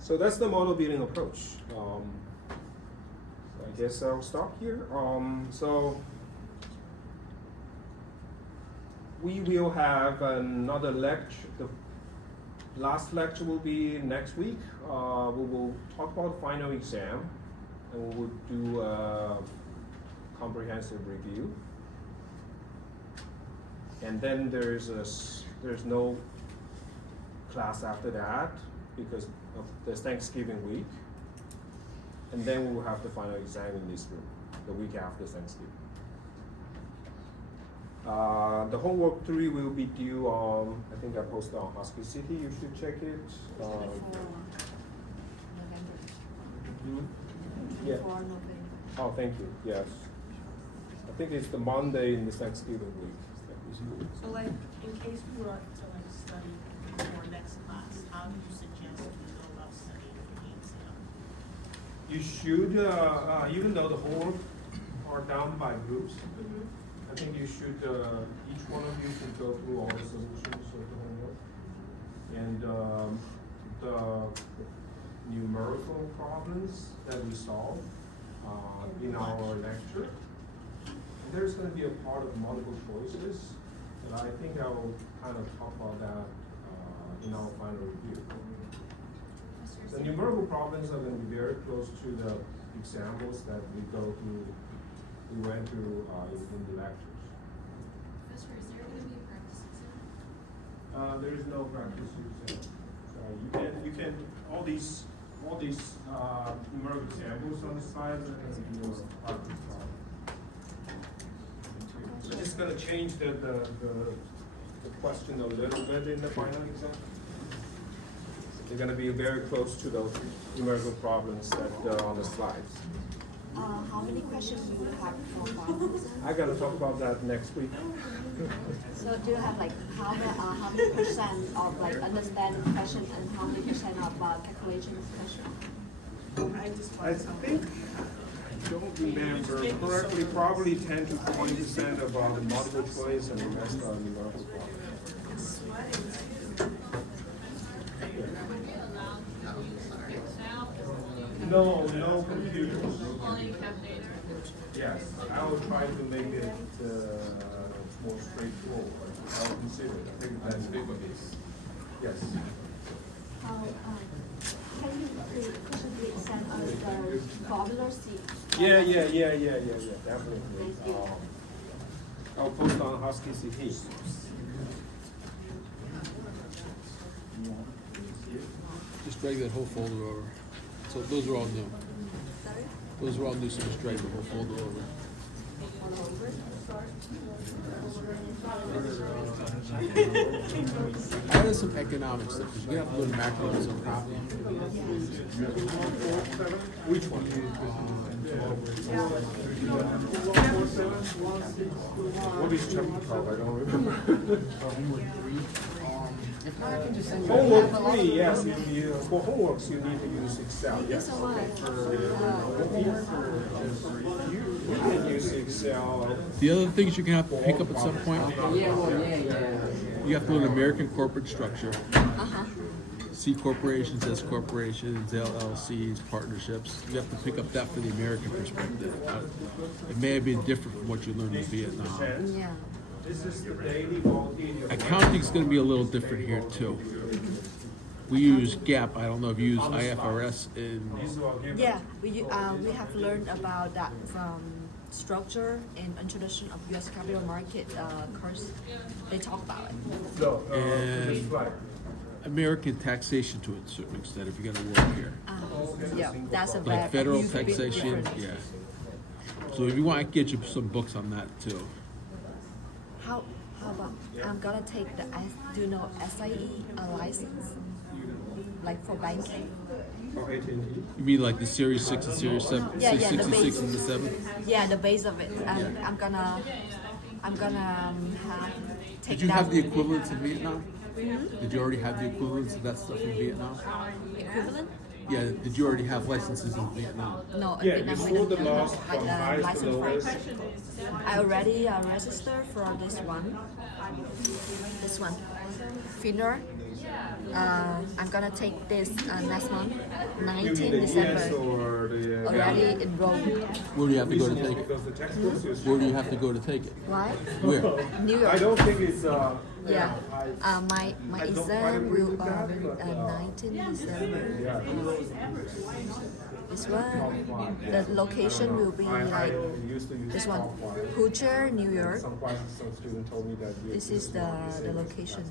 so that's the model building approach. So I guess I'll stop here. So we will have another lecture. The last lecture will be next week. We will talk about final exam, and we will do a comprehensive review. And then there's no class after that because of the Thanksgiving week. And then we will have the final exam in this room the week after Thanksgiving. The homework 3 will be due on, I think I posted on Husky City, you should check it. 24 November. Yeah. 24 November. Oh, thank you, yes. I think it's the Monday in the Thanksgiving week. So like, in case we were to like study for next class, how do you suggest we go about studying for the exam? You should, even though the homework are done by groups, I think you should, each one of you should go through all the solutions of the homework. And the numerical problems that we solve in our lecture. And there's going to be a part of multiple choices, and I think I will kind of talk about that in our final review. The numerical problems are going to be very close to the examples that we went through in the lectures. Professor, is there going to be a practice exam? There is no practice exam. So you can all these numerical examples on the slides are going to be your practice problem. We're just going to change the question a little bit in the final exam. They're going to be very close to those numerical problems that are on the slides. How many questions do you have for final exam? I'm going to talk about that next week. So do you have like how many percent of like understanding question and how many percent of calculation question? I think, I don't remember correctly, probably 10 to 20% about the multiple choice and the rest are numerical problems. No computers. Only calculator? Yes, I will try to make it more straightforward. I will consider it. I think that's big of this. Yes. Can you please send us the formula sheet? Yeah, definitely. I'll post on Husky CT. Just drag that whole folder over. So those are all new. Sorry? Those are all new, so just drag the whole folder over. Add some economic stuff, because we have to go to macro and some problem. Which one? What is chapter 12? I don't remember. Homework 3, yes. For homeworks, you need to use Excel. Yes. You can use Excel. The other things you're gonna have to pick up at some point, you have to learn American corporate structure. C corporations, S corporations, LLCs, partnerships. You have to pick up that for the American perspective. It may have been different from what you learned in Vietnam. Yeah. This is the daily volatility. Accounting's going to be a little different here too. We use GAAP. I don't know if you use IFRS in. Yeah, we have learned about that from structure and introduction of U.S. capital market course. They talk about it. No, And- this slide. American taxation to a certain extent if you're going to work here. Yeah, that's a Like federal huge big taxation, difference. yeah. So if you want, I can get you some books on that too. How about I'm gonna take the do you know SIE license, like for banking? You mean like the Series 6 and Series 7, Yeah, yeah, the 66 base. and the 7? Yeah, the base of it. I'm gonna take Did you that have the equivalents in Vietnam? Did you already have the equivalents of that stuff in Vietnam? equivalent. Yeah, did you already have licenses in Vietnam? No, Yeah, Vietnam we before don't the have laws from highest to license for lowest. it. I already registered for this one. This one, Finner. I'm gonna take this next month, You 19 mean the December. ES or the? Already enrolled. Where do you have to go to take it? Because the textbooks is. Where do you have to go to take it? Why? Where? New York. I don't think it's. Yeah. My I don't quite exam agree will with that, but, 19 December. Yeah. This one, the location will be I like used to use this one, top one. Kucher, New York. Some classes, some student told me that. This is the location.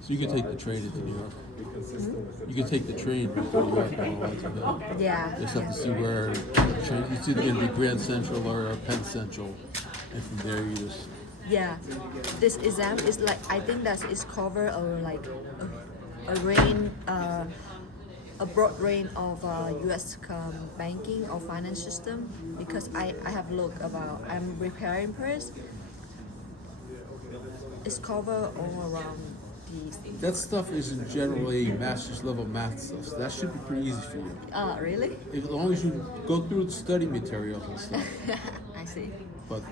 So you can take the train into New York. Be consistent with the You can take the train into New York and all that to go. Yeah. Just have to see where the train, it's either going to be Grand Central or Penn Central. And from there you just, Yeah, this exam is like I think that is cover like a range, a broad range of U.S. banking or finance system because I have looked about I'm preparing for it. It's cover all around easy. That stuff isn't generally master's level math stuff. So that should be pretty easy for you. Really? As long as you go through the study materials and stuff. I see. But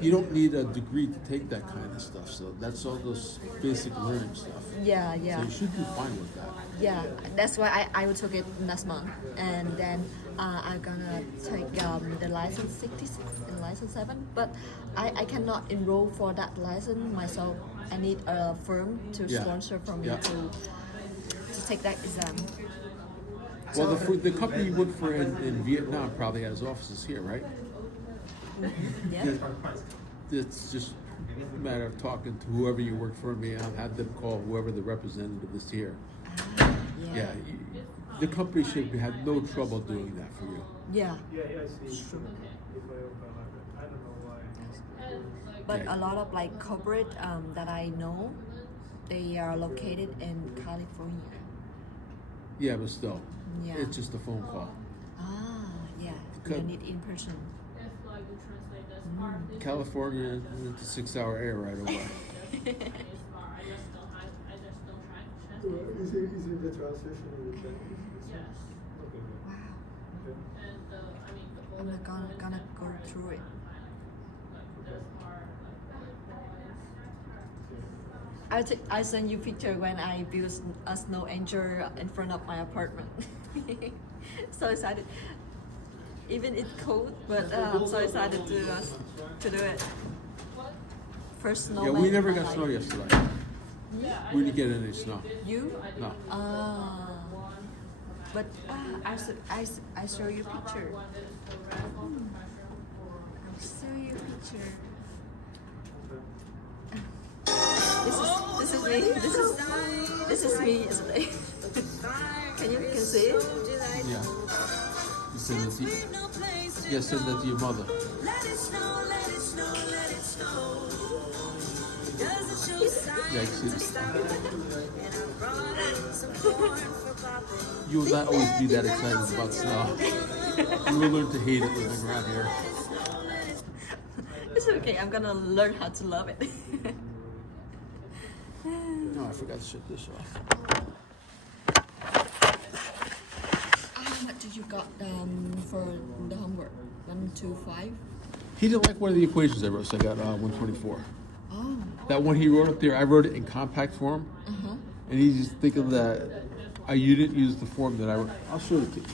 you don't need a degree to take that kind of stuff. So that's all those basic learning stuff. Yeah, So yeah. you should do fine with that. Yeah, that's why I will take it next month, and then I'm gonna take the license 66 and license 7. But I cannot enroll for that license myself. I need a firm to Yeah. sponsor for me Yeah. to take that exam. Well, the company you work for in Vietnam probably has offices here, right? Yeah. It's just a matter of talking to whoever you work for in Vietnam, have them call whoever the representative is here. Yeah, the company should have no trouble doing that for you. Yeah. Yeah, I see. I don't know why. But Okay. a lot of like corporate that I know, they are located in California. Yeah, but still, Yeah. it's just a phone call. Yeah. Because- You need in person. California, it's a 6-hour air right away. Is it the transition in the Chinese? Wow. I'm not gonna go through it. I send you picture when I built a snow angel in front of my apartment. So excited. Even it's cold, but I'm so excited to do it. First snow. Yeah, we never got snow yesterday. We didn't get any snow. You? No. But I show you picture. I'll show you picture. This is me. This is me yesterday. Can see it? Yeah. You send that to yeah, send that to your mother. Yeah, I see this. You will not always be that excited about snow. You will learn to hate it living around here. It's okay. I'm gonna learn how to love it. No, I forgot to shut this off. How much did you got for the homework? 1, 2, 5? He didn't like one of the equations I wrote, so I got 124. Oh. That one he wrote up there, I wrote it in compact form, and he just thinking that you didn't use the form that I wrote. I'll show it to you.